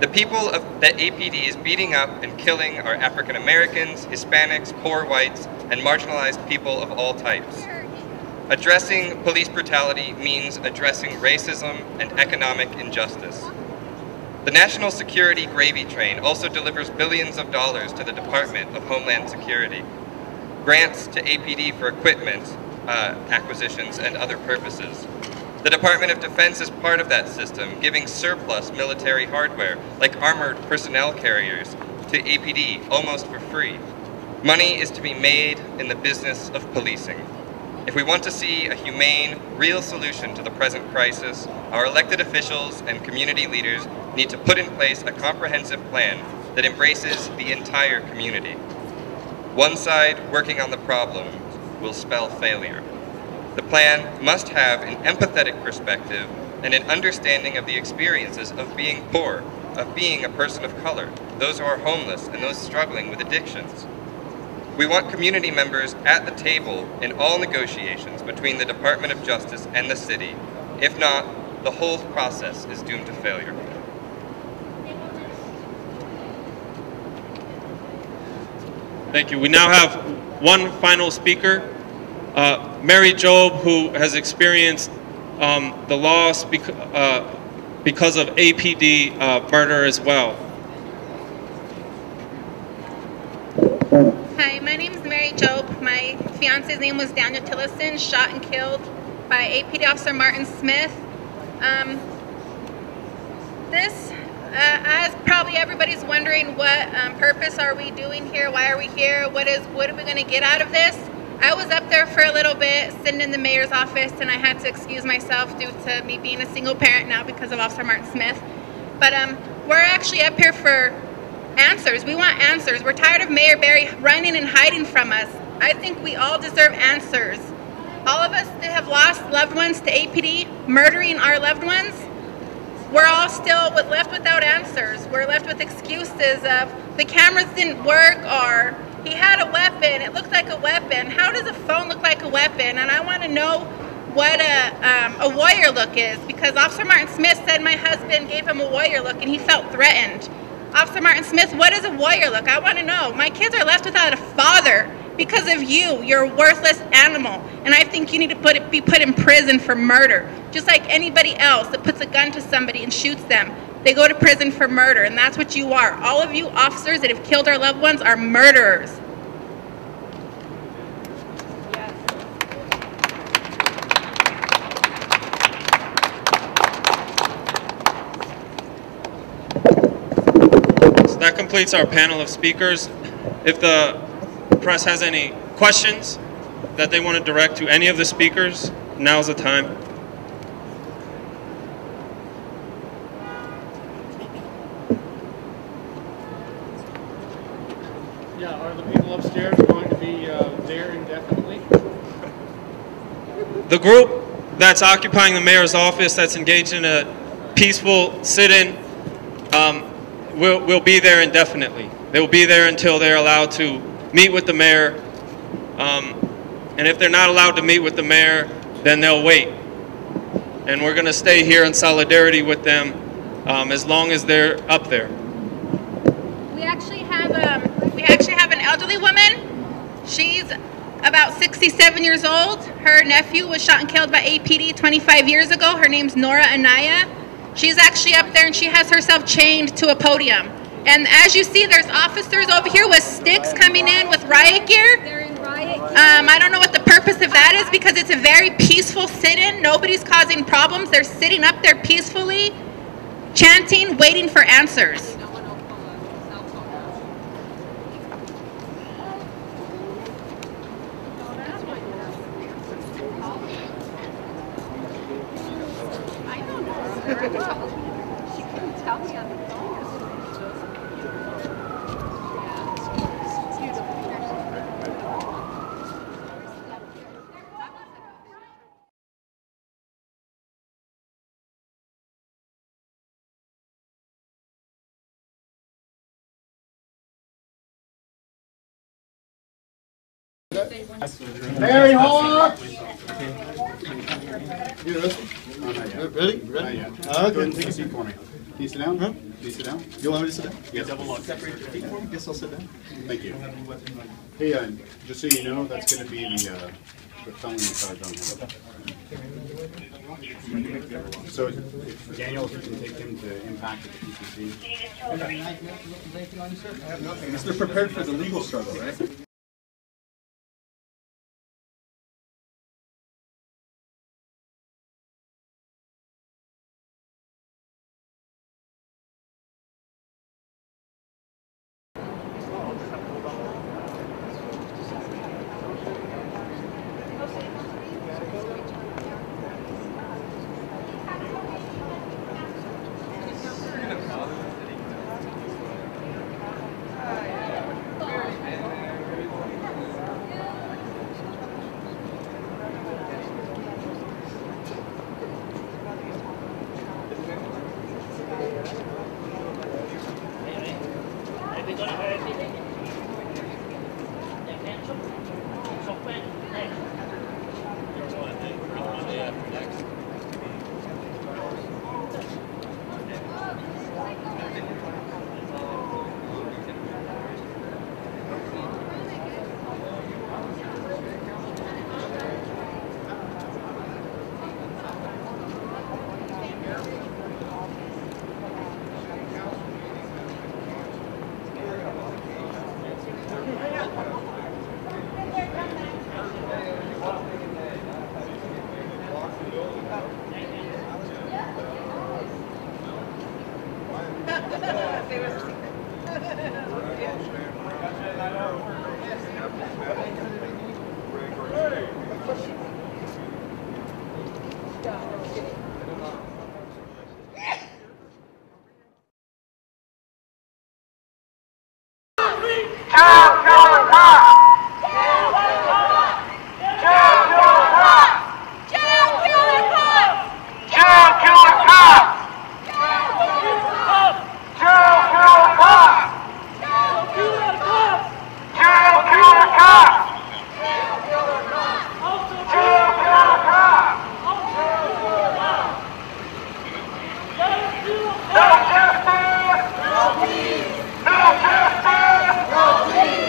The people that APD is beating up and killing are African Americans, Hispanics, poor whites, and marginalized people of all types. Addressing police brutality means addressing racism and economic injustice. The National Security Gravy Train also delivers billions of dollars to the Department of Homeland Security, grants to APD for equipment acquisitions and other purposes. The Department of Defense is part of that system, giving surplus military hardware, like armored personnel carriers, to APD almost for free. Money is to be made in the business of policing. If we want to see a humane, real solution to the present crisis, our elected officials and community leaders need to put in place a comprehensive plan that embraces the entire community. One side working on the problem will spell failure. The plan must have an empathetic perspective and an understanding of the experiences of being poor, of being a person of color, those who are homeless, and those struggling with addictions. We want community members at the table in all negotiations between the Department of Justice and the city. If not, the whole process is doomed to failure. Thank you. We now have one final speaker, Mary Job, who has experienced the loss because of APD murder as well. Hi, my name is Mary Job. My fiance's name was Daniel Tillison, shot and killed by APD Officer Martin Smith. As probably everybody's wondering, what purpose are we doing here? Why are we here? What are we going to get out of this? I was up there for a little bit, sitting in the mayor's office, and I had to excuse myself due to me being a single parent now because of Officer Martin Smith. But we're actually up here for answers. We want answers. We're tired of Mayor Barry running and hiding from us. I think we all deserve answers. All of us that have lost loved ones to APD, murdering our loved ones, we're all still left without answers. We're left with excuses of the cameras didn't work, or he had a weapon, it looked like a weapon. How does a phone look like a weapon? And I want to know what a warrior look is, because Officer Martin Smith said my husband gave him a warrior look and he felt threatened. Officer Martin Smith, what is a warrior look? I want to know. My kids are left without a father because of you. You're a worthless animal. And I think you need to be put in prison for murder. Just like anybody else that puts a gun to somebody and shoots them, they go to prison for murder. And that's what you are. All of you officers that have killed our loved ones are murderers. That completes our panel of speakers. If the press has any questions that they want to direct to any of the speakers, now's the time. Yeah, are the people upstairs going to be there indefinitely? The group that's occupying the mayor's office, that's engaged in a peaceful sit-in, will be there indefinitely. They will be there until they're allowed to meet with the mayor. And if they're not allowed to meet with the mayor, then they'll wait. And we're going to stay here in solidarity with them as long as they're up there. We actually have an elderly woman. She's about 67 years old. Her nephew was shot and killed by APD 25 years ago. Her name's Nora Anaya. She's actually up there and she has herself chained to a podium. And as you see, there's officers over here with sticks coming in with riot gear. They're in riot gear. I don't know what the purpose of that is because it's a very peaceful sit-in. Nobody's causing problems. They're sitting up there peacefully, chanting, waiting for answers. Mary Hawk! You ready? Ready? Good. Take a seat for me. Can you sit down? Huh? Can you sit down? You want me to sit down? Yes. Double lock. Separate your feet for me? Yes, I'll sit down. Thank you. Hey, just so you know, that's going to be the felony charge on him. So, if Daniel, if you can take him to impact at the PCC. Yes, they're prepared for the legal struggle, right? No justice! No justice! No peace!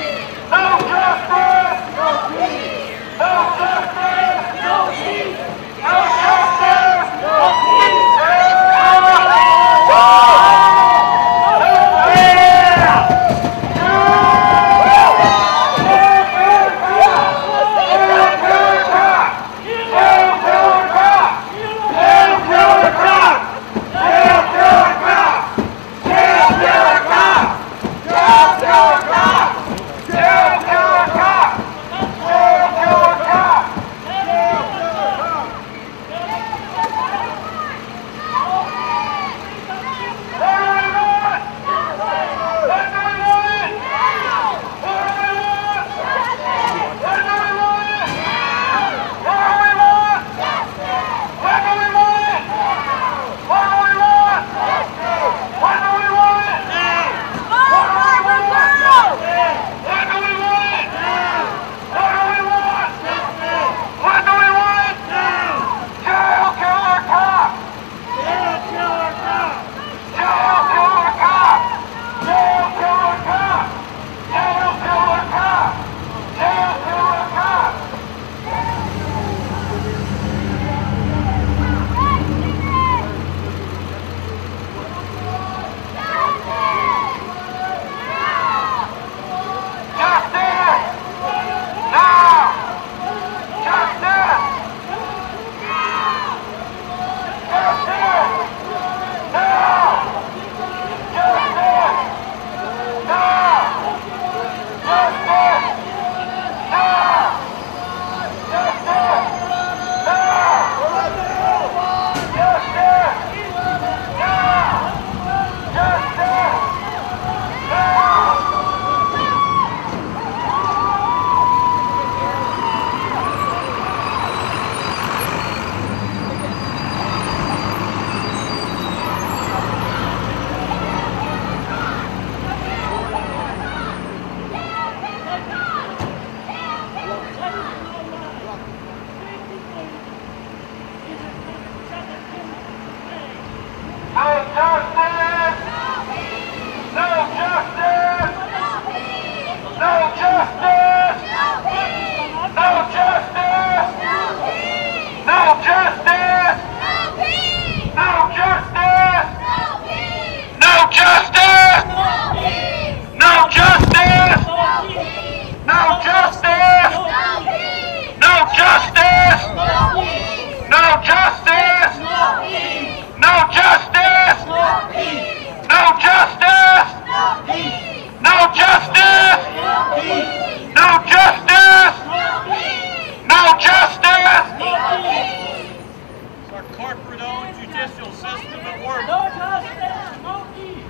system at work. No justice, no peace.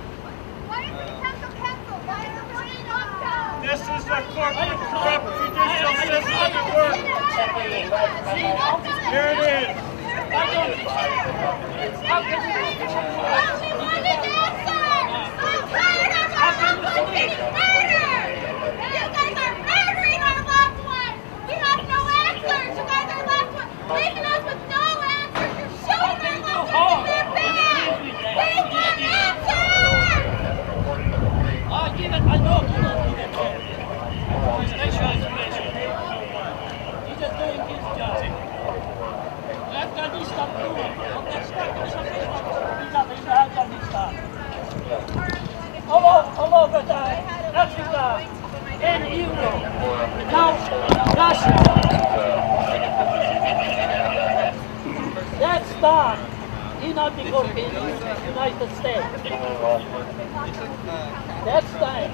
This is the corporate corrupt judicial system at work. Here it is. Leaving us with no answers. You're shooting our loved ones in their bed. We want answers. I give it. I know you don't give it. Special information. He's just doing his job. Afghanistan doing. Afghanistan. All over Africa and Europe. Now Russia. That's done. Not because in the United States. That's time.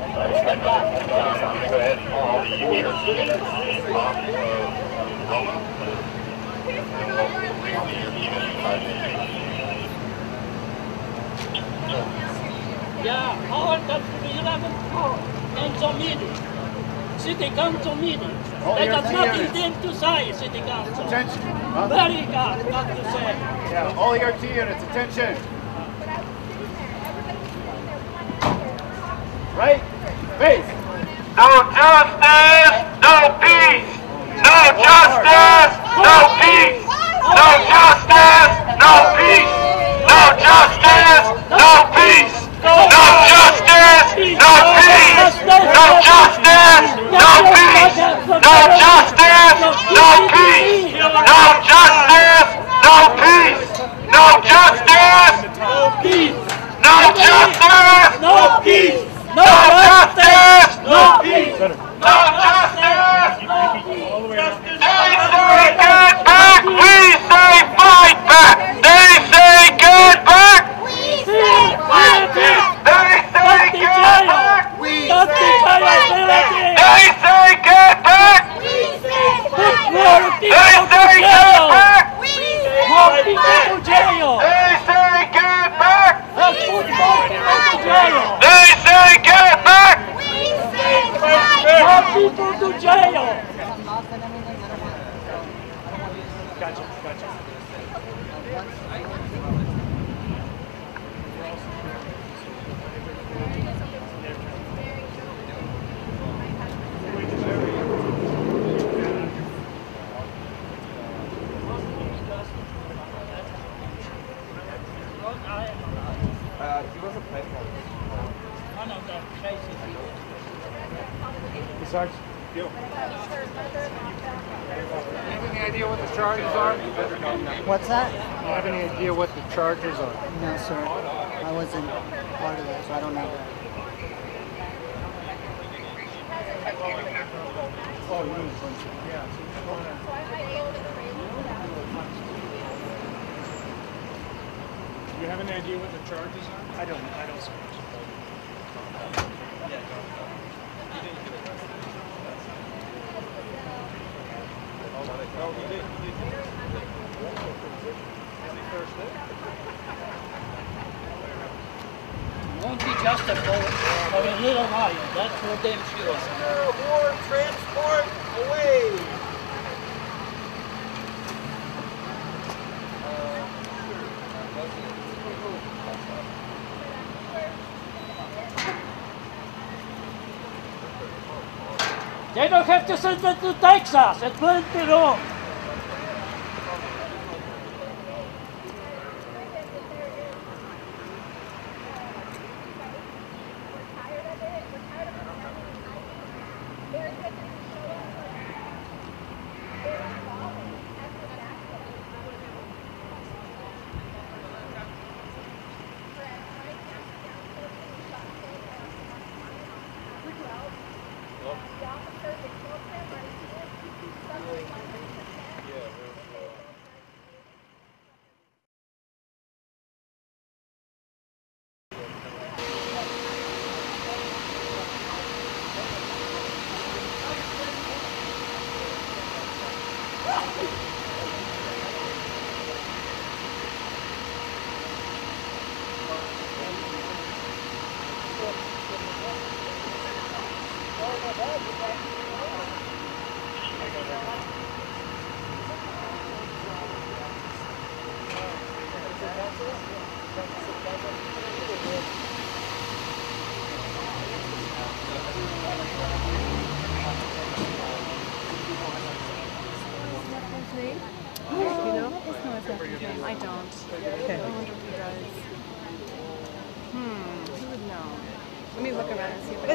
Yeah, our country, 11 council meeting. City council meeting. They got nothing then to say, city council. Attention. Huh? Very good, not to say. Yeah, all ERT units, attention. Right? Face. No justice, no peace. No justice, no peace. No justice, no peace. No justice, no peace. No justice, no peace. No justice, no peace. No justice, no peace. No justice, no peace. No justice, no peace. No justice, no peace. No justice, no peace. No justice, no peace. They say get back, we say fight back. They say get back, we say fight back. They say get back, we say fight back. They say get back, we say fight back. They say get back, we say fight back. They say get back, we say fight back. They say get back, we say fight back. More people to jail. Gotcha. Sarge? You. Have any idea what the charges are? What's that? Do you have any idea what the charges are? No, sir. I wasn't part of that, so I don't know that. Oh, you mean, yeah. Do you have any idea what the charges are? I don't, sir. Won't be justifiable for a little while. That's for damn sure. War transport away. They don't have to send them to Texas and burn it all.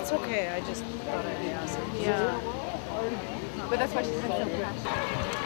It's okay. I just thought I'd ask. Yeah. But that's why she's been so passionate.